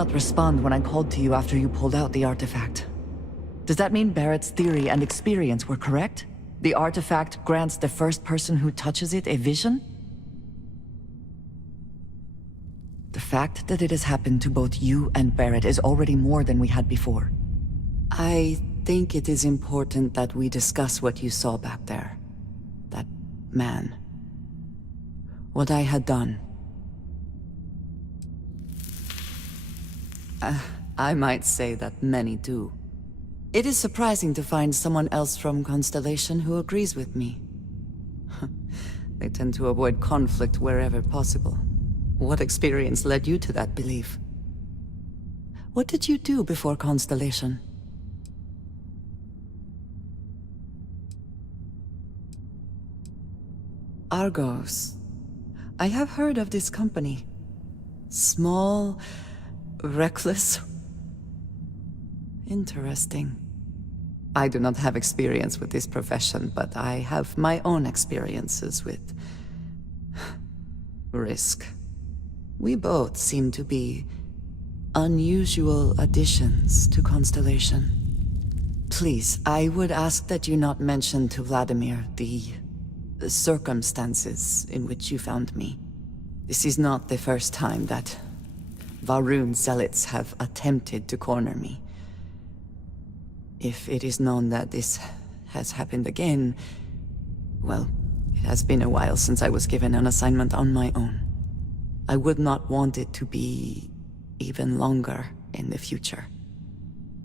not respond when I called to you after you pulled out the artifact. Does that mean Barrett's theory and experience were correct? The artifact grants the first person who touches it a vision? The fact that it has happened to both you and Barrett is already more than we had before. I think it is important that we discuss what you saw back there. That man. What I had done. I might say that many do. It is surprising to find someone else from Constellation who agrees with me. They tend to avoid conflict wherever possible. What experience led you to that belief? What did you do before Constellation? Argos. I have heard of this company. Small, reckless. Interesting. I do not have experience with this profession, but I have my own experiences with risk. We both seem to be unusual additions to Constellation. Please, I would ask that you not mention to Vladimir the circumstances in which you found me. This is not the first time that Varun zealots have attempted to corner me. If it is known that this has happened again, well, it has been a while since I was given an assignment on my own. I would not want it to be even longer in the future.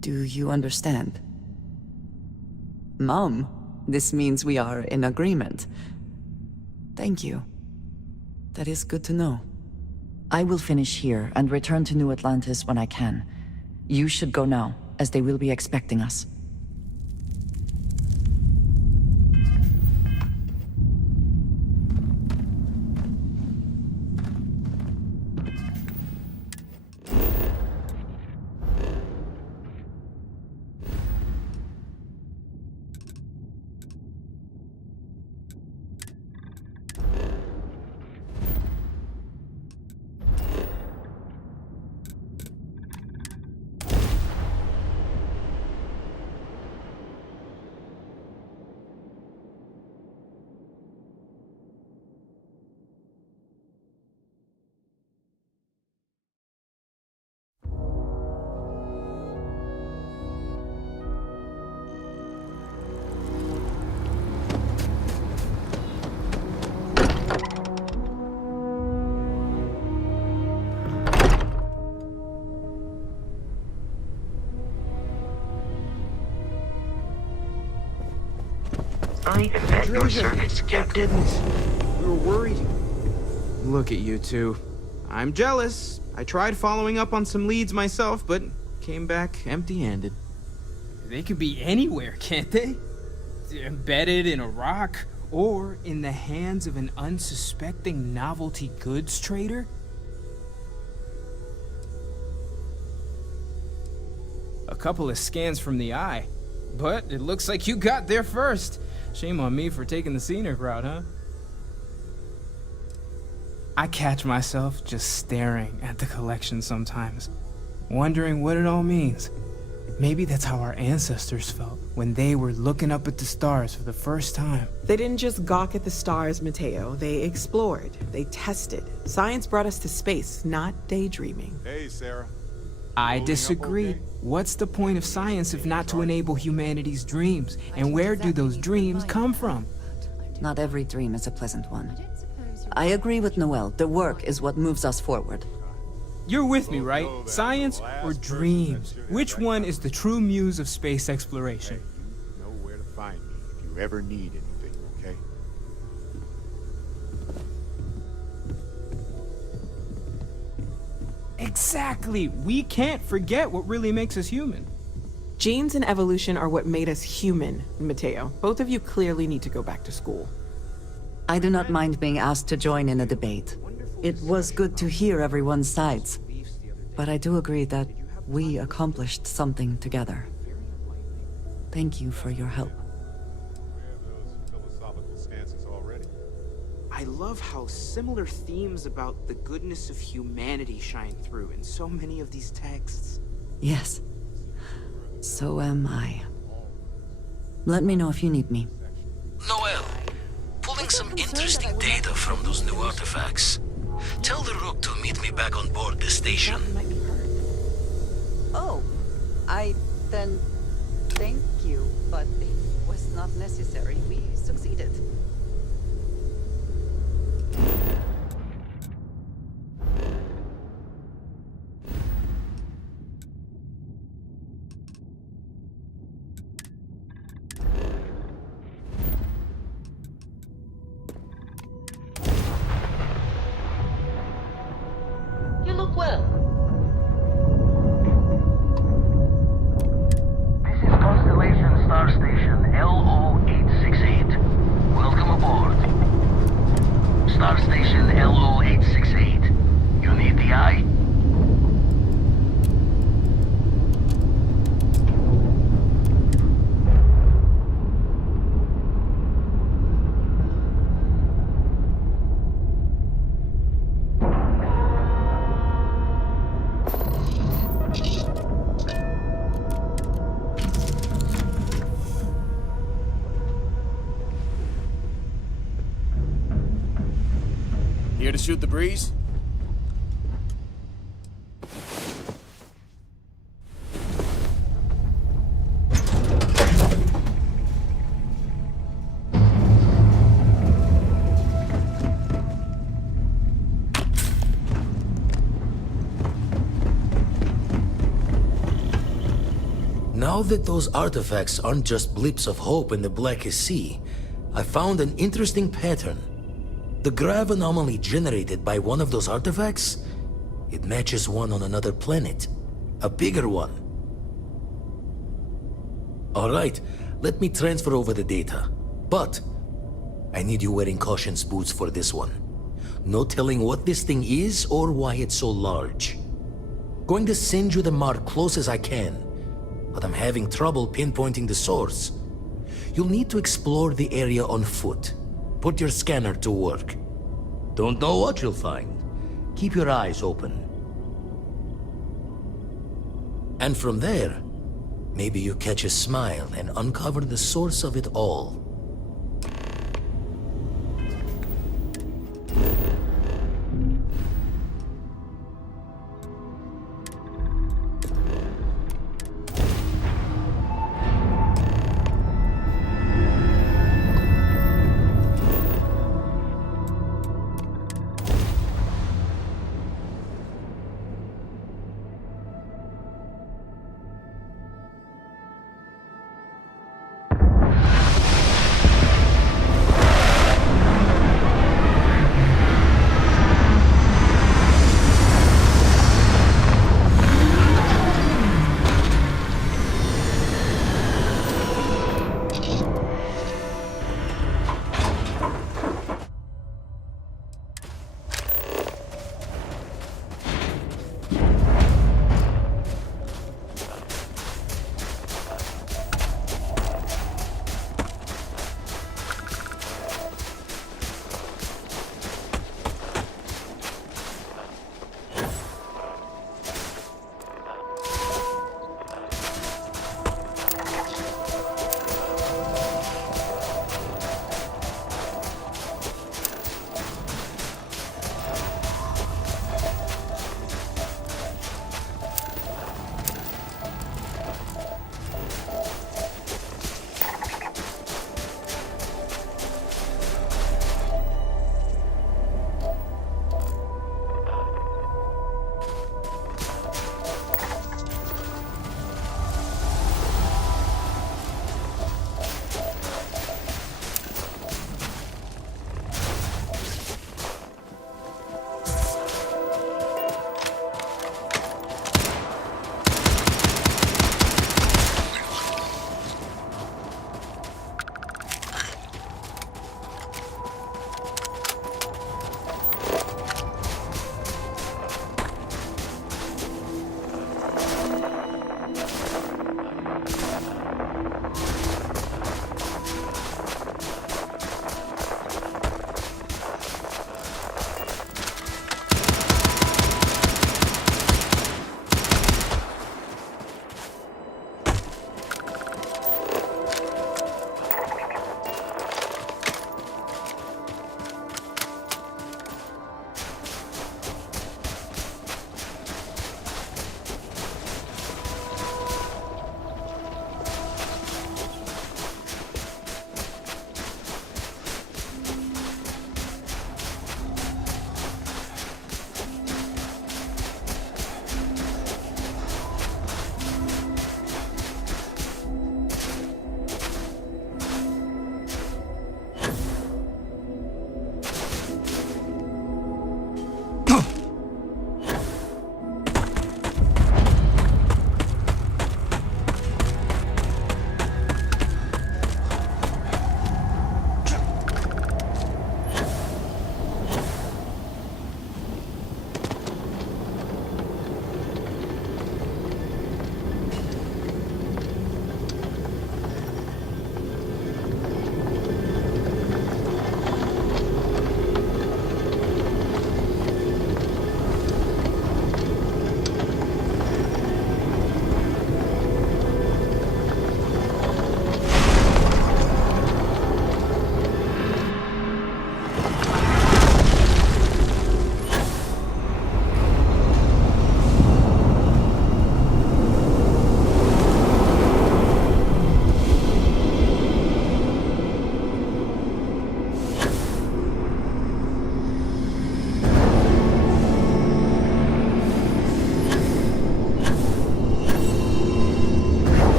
Do you understand? Mom, this means we are in agreement. Thank you. That is good to know. I will finish here and return to New Atlantis when I can. You should go now, as they will be expecting us. I invent your circuits, Captain. We were worried. Look at you two. I'm jealous. I tried following up on some leads myself, but came back empty-handed. They could be anywhere, can't they? Embedded in a rock, or in the hands of an unsuspecting novelty goods trader? A couple of scans from the eye, but it looks like you got there first. Shame on me for taking the scenic route, huh? I catch myself just staring at the collection sometimes, wondering what it all means. Maybe that's how our ancestors felt when they were looking up at the stars for the first time. They didn't just gawk at the stars, Mateo. They explored. They tested. Science brought us to space, not daydreaming. Hey, Sarah. I disagree. What's the point of science if not to enable humanity's dreams? And where do those dreams come from? Not every dream is a pleasant one. I agree with Noel. The work is what moves us forward. You're with me, right? Science or dreams? Which one is the true muse of space exploration? You know where to find me if you ever need anything, okay? Exactly. We can't forget what really makes us human. Genes and evolution are what made us human, Mateo. Both of you clearly need to go back to school. I do not mind being asked to join in a debate. It was good to hear everyone's sides. But I do agree that we accomplished something together. Thank you for your help. We have those philosophical stances already. I love how similar themes about the goodness of humanity shine through in so many of these texts. Yes. So am I. Let me know if you need me. Noel, pulling some interesting data from those new artifacts. Tell the Rook to meet me back on board the station. Oh, then thank you, but it was not necessary. We succeeded. You look well. This is Constellation Star Station LO-868. Welcome aboard. Star Station LO-868. You need the eye? Here to shoot the breeze? Now that those artifacts aren't just blips of hope in the blackest sea, I found an interesting pattern. The grav anomaly generated by one of those artifacts, it matches one on another planet. A bigger one. Alright, let me transfer over the data. But, I need you wearing caution's boots for this one. No telling what this thing is or why it's so large. Going to send you the mark close as I can, but I'm having trouble pinpointing the source. You'll need to explore the area on foot. Put your scanner to work. Don't know what you'll find. Keep your eyes open. And from there, maybe you catch a smile and uncover the source of it all.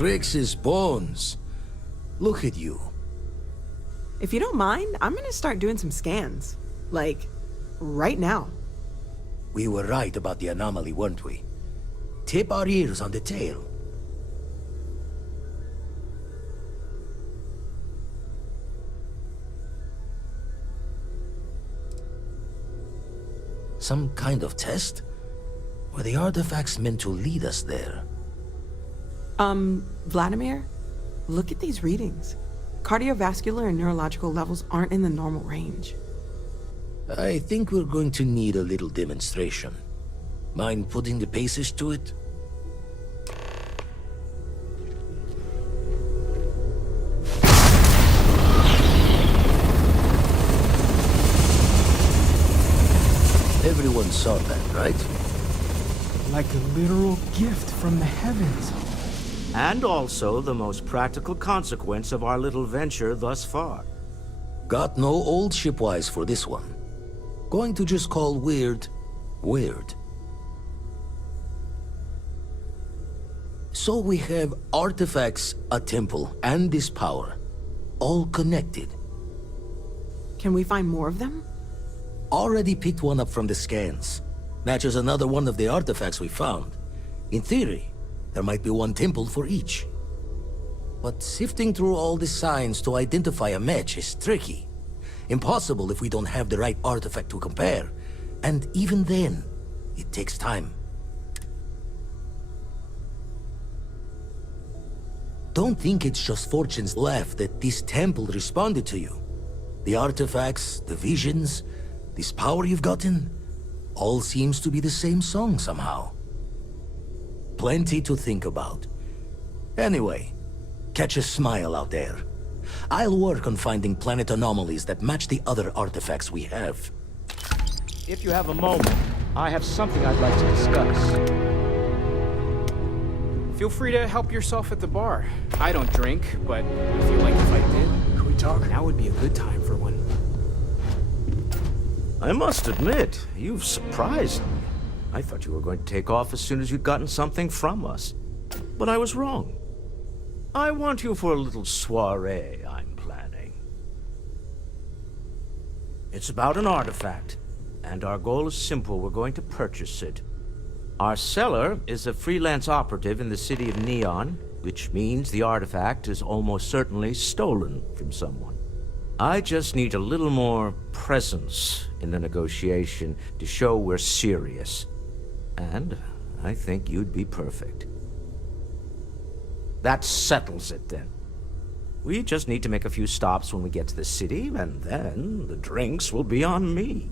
Crix's bones. Look at you. If you don't mind, I'm gonna start doing some scans. Like, right now. We were right about the anomaly, weren't we? Tip our ears on the tail. Some kind of test? Were the artifacts meant to lead us there? Vladimir? Look at these readings. Cardiovascular and neurological levels aren't in the normal range. I think we're going to need a little demonstration. Mind putting the paces to it? Everyone saw that, right? Like a literal gift from the heavens. And also the most practical consequence of our little venture thus far. Got no old shipwise for this one. Going to just call weird, weird. So we have artifacts, a temple, and this power. All connected. Can we find more of them? Already picked one up from the scans. Matches another one of the artifacts we found. In theory, there might be one temple for each. But sifting through all the signs to identify a match is tricky. Impossible if we don't have the right artifact to compare. And even then, it takes time. Don't think it's just Fortune's laugh that this temple responded to you. The artifacts, the visions, this power you've gotten, all seems to be the same song somehow. Plenty to think about. Anyway, catch a smile out there. I'll work on finding planet anomalies that match the other artifacts we have. If you have a moment, I have something I'd like to discuss. Feel free to help yourself at the bar. I don't drink, but I feel like if I did, Can we talk? now would be a good time for one. I must admit, you've surprised me. I thought you were going to take off as soon as you'd gotten something from us. But I was wrong. I want you for a little soiree I'm planning. It's about an artifact, and our goal is simple. We're going to purchase it. Our seller is a freelance operative in the city of Neon, which means the artifact is almost certainly stolen from someone. I just need a little more presence in the negotiation to show we're serious. And I think you'd be perfect. That settles it then. We just need to make a few stops when we get to the city, and then the drinks will be on me.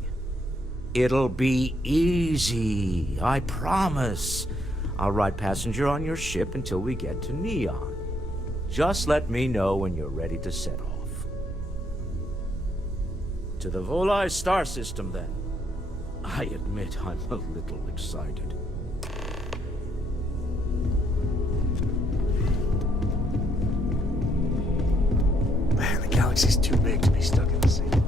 It'll be easy, I promise. I'll ride passenger on your ship until we get to Neon. Just let me know when you're ready to set off. To the Volai star system, then. I admit I'm a little excited. Man, the galaxy's too big to be stuck in the same place.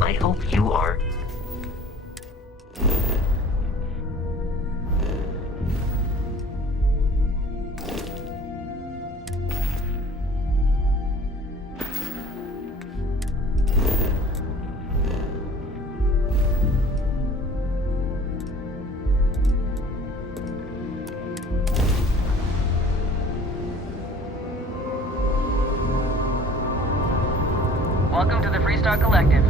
I hope you are. Welcome to the Freestar Collective.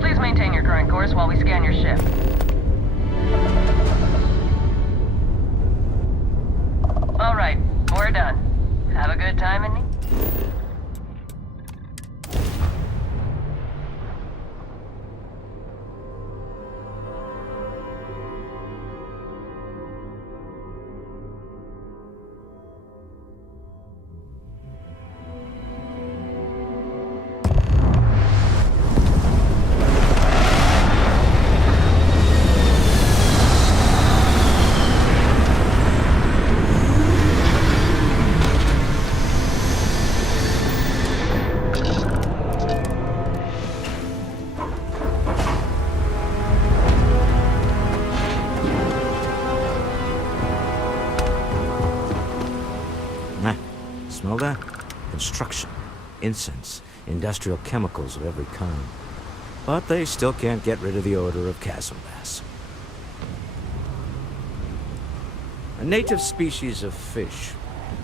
Please maintain your current course while we scan your ship. All right, we're done. Have a good time, Indy? construction, incense, industrial chemicals of every kind. But they still can't get rid of the odor of chasm bass. A native species of fish.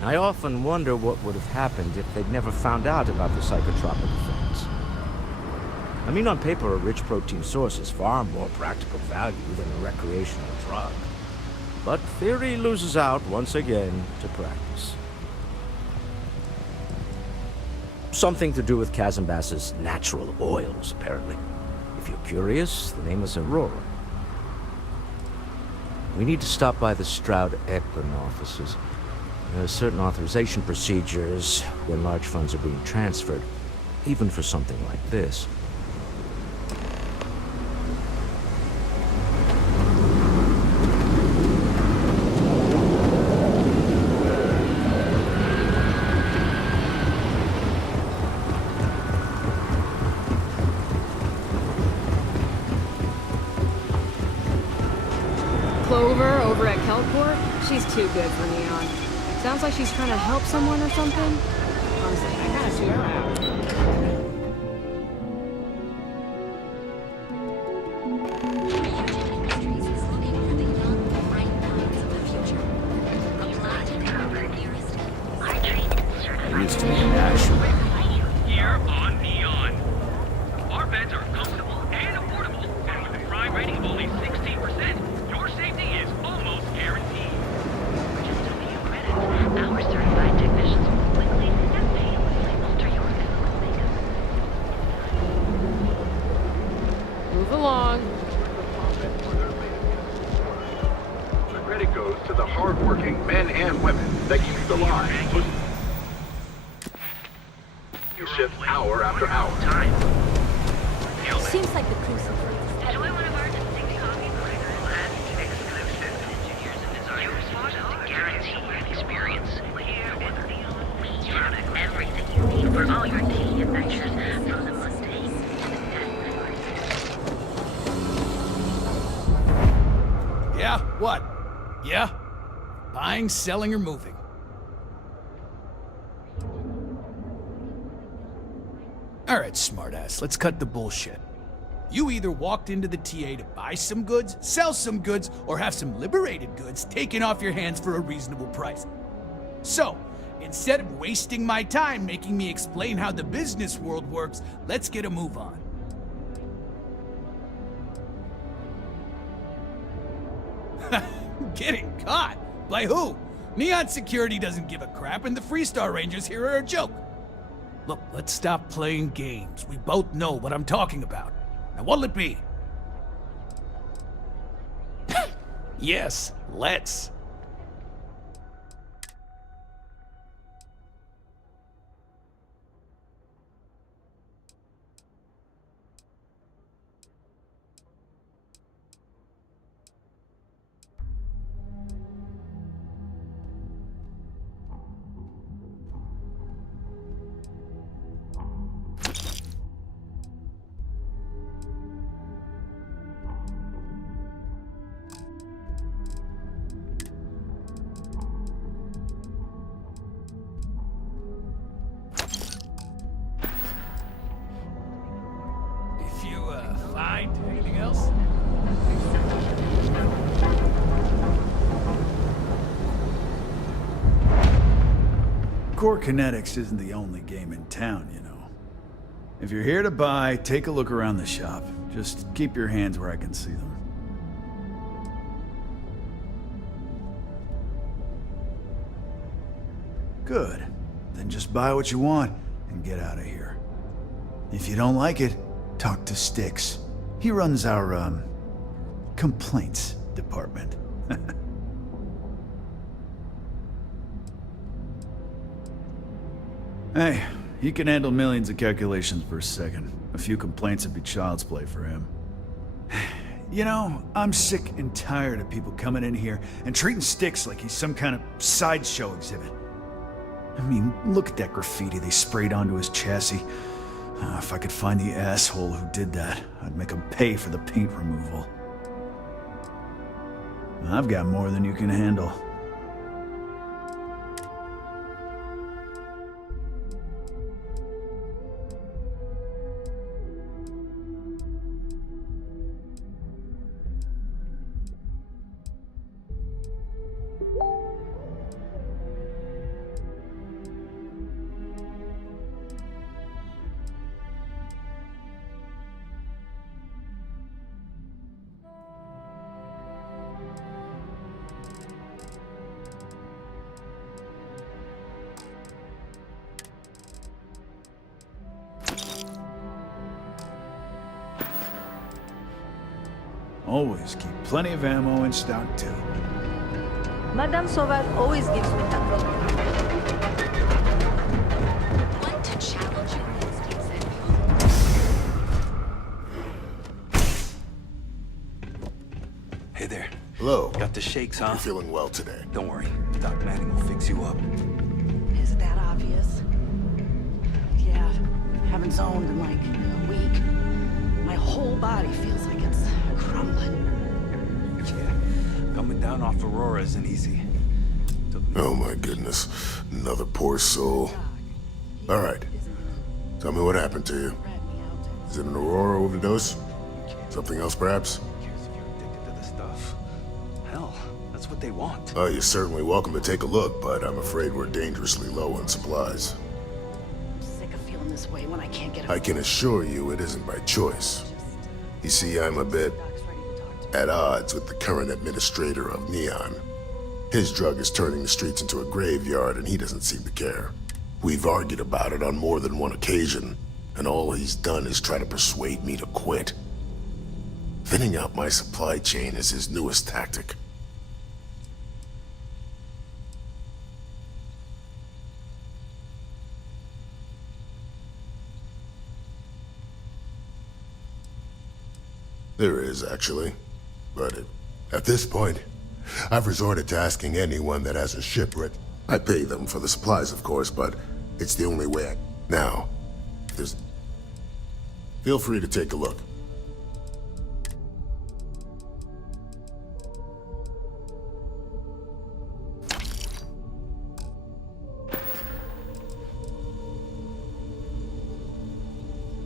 I often wonder what would have happened if they'd never found out about the psychotropic effects. I mean, on paper, a rich protein source is far more practical value than a recreational drug. But theory loses out once again to practice. Something to do with chasm bass's natural oils, apparently. If you're curious, the name is Aurora. We need to stop by the Stroud-Eklund offices. There are certain authorization procedures when large funds are being transferred, even for something like this. Clover over at Kelport, she's too good for Neon. Sounds like she's trying to help someone or something. Honestly, I gotta shoot her out. There used to be a national. Here on Neon. Our beds are comfortable and affordable, and with a crime rating of only 16%, your safety is almost guaranteed. Just a few credits. Our certified technicians will quickly and painlessly alter your physical makeup. Move along. The credit goes to the hard-working men and women that keep the line. You ship hour after hour. Seems like the crucible. Enjoy one of our distinct coffee flavors and exclusive engineers and designers to guarantee an experience here at Neon. We have everything you need for all your daily adventures, from the mundane to the Yeah? What? Yeah? Buying, selling, or moving? Alright, smartass, let's cut the bullshit. You either walked into the TA to buy some goods, sell some goods, or have some liberated goods taken off your hands for a reasonable price. So, instead of wasting my time making me explain how the business world works, let's get a move on. Getting caught? By who? Neon Security doesn't give a crap, and the Freestar Rangers here are a joke. Look, let's stop playing games. We both know what I'm talking about. Now, what'll it be? Yes, let's. Find anything else? Core Kinetics isn't the only game in town, you know. If you're here to buy, take a look around the shop. Just keep your hands where I can see them. Good. Then just buy what you want and get out of here. If you don't like it, talk to Styx. He runs our, complaints department. Hey, he can handle millions of calculations per second. A few complaints would be child's play for him. You know, I'm sick and tired of people coming in here and treating Styx like he's some kind of sideshow exhibit. I mean, look at that graffiti they sprayed onto his chassis. If I could find the asshole who did that, I'd make him pay for the paint removal. I've got more than you can handle. always keep plenty of ammo in stock, too. Madame Sauvage always gives me that look. Want to challenge you? Hey there. Hello. Got the shakes, huh? You're feeling well today. Don't worry. Doc Manning will fix you up. Is it that obvious? Yeah, haven't zoned in like a week. My whole body feels like it's crumbling. Yeah. Coming down off Aurora isn't easy. Oh my goodness. Another poor soul. All right. Tell me what happened to you. Is it an Aurora overdose? Something else, perhaps? Hell, that's what they want. Oh, you're certainly welcome to take a look, but I'm afraid we're dangerously low on supplies. I'm sick of feeling this way when I can't get I can assure you it isn't by choice. You see, I'm a bit at odds with the current administrator of Neon. His drug is turning the streets into a graveyard, and he doesn't seem to care. We've argued about it on more than one occasion, and all he's done is try to persuade me to quit. Thinning out my supply chain is his newest tactic. There is, actually. But at this point, I've resorted to asking anyone that has a shipwreck. I pay them for the supplies, of course, but it's the only way I... Now, there's... Feel free to take a look.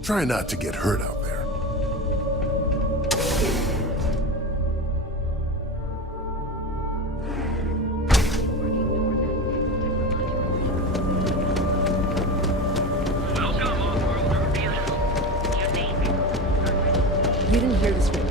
Try not to get hurt out there. You didn't hear this right.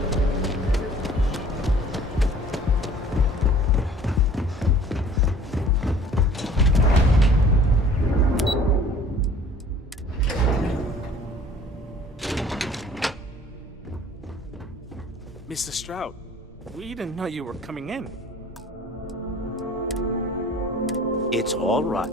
Mr. Stroud, we didn't know you were coming in. It's all right.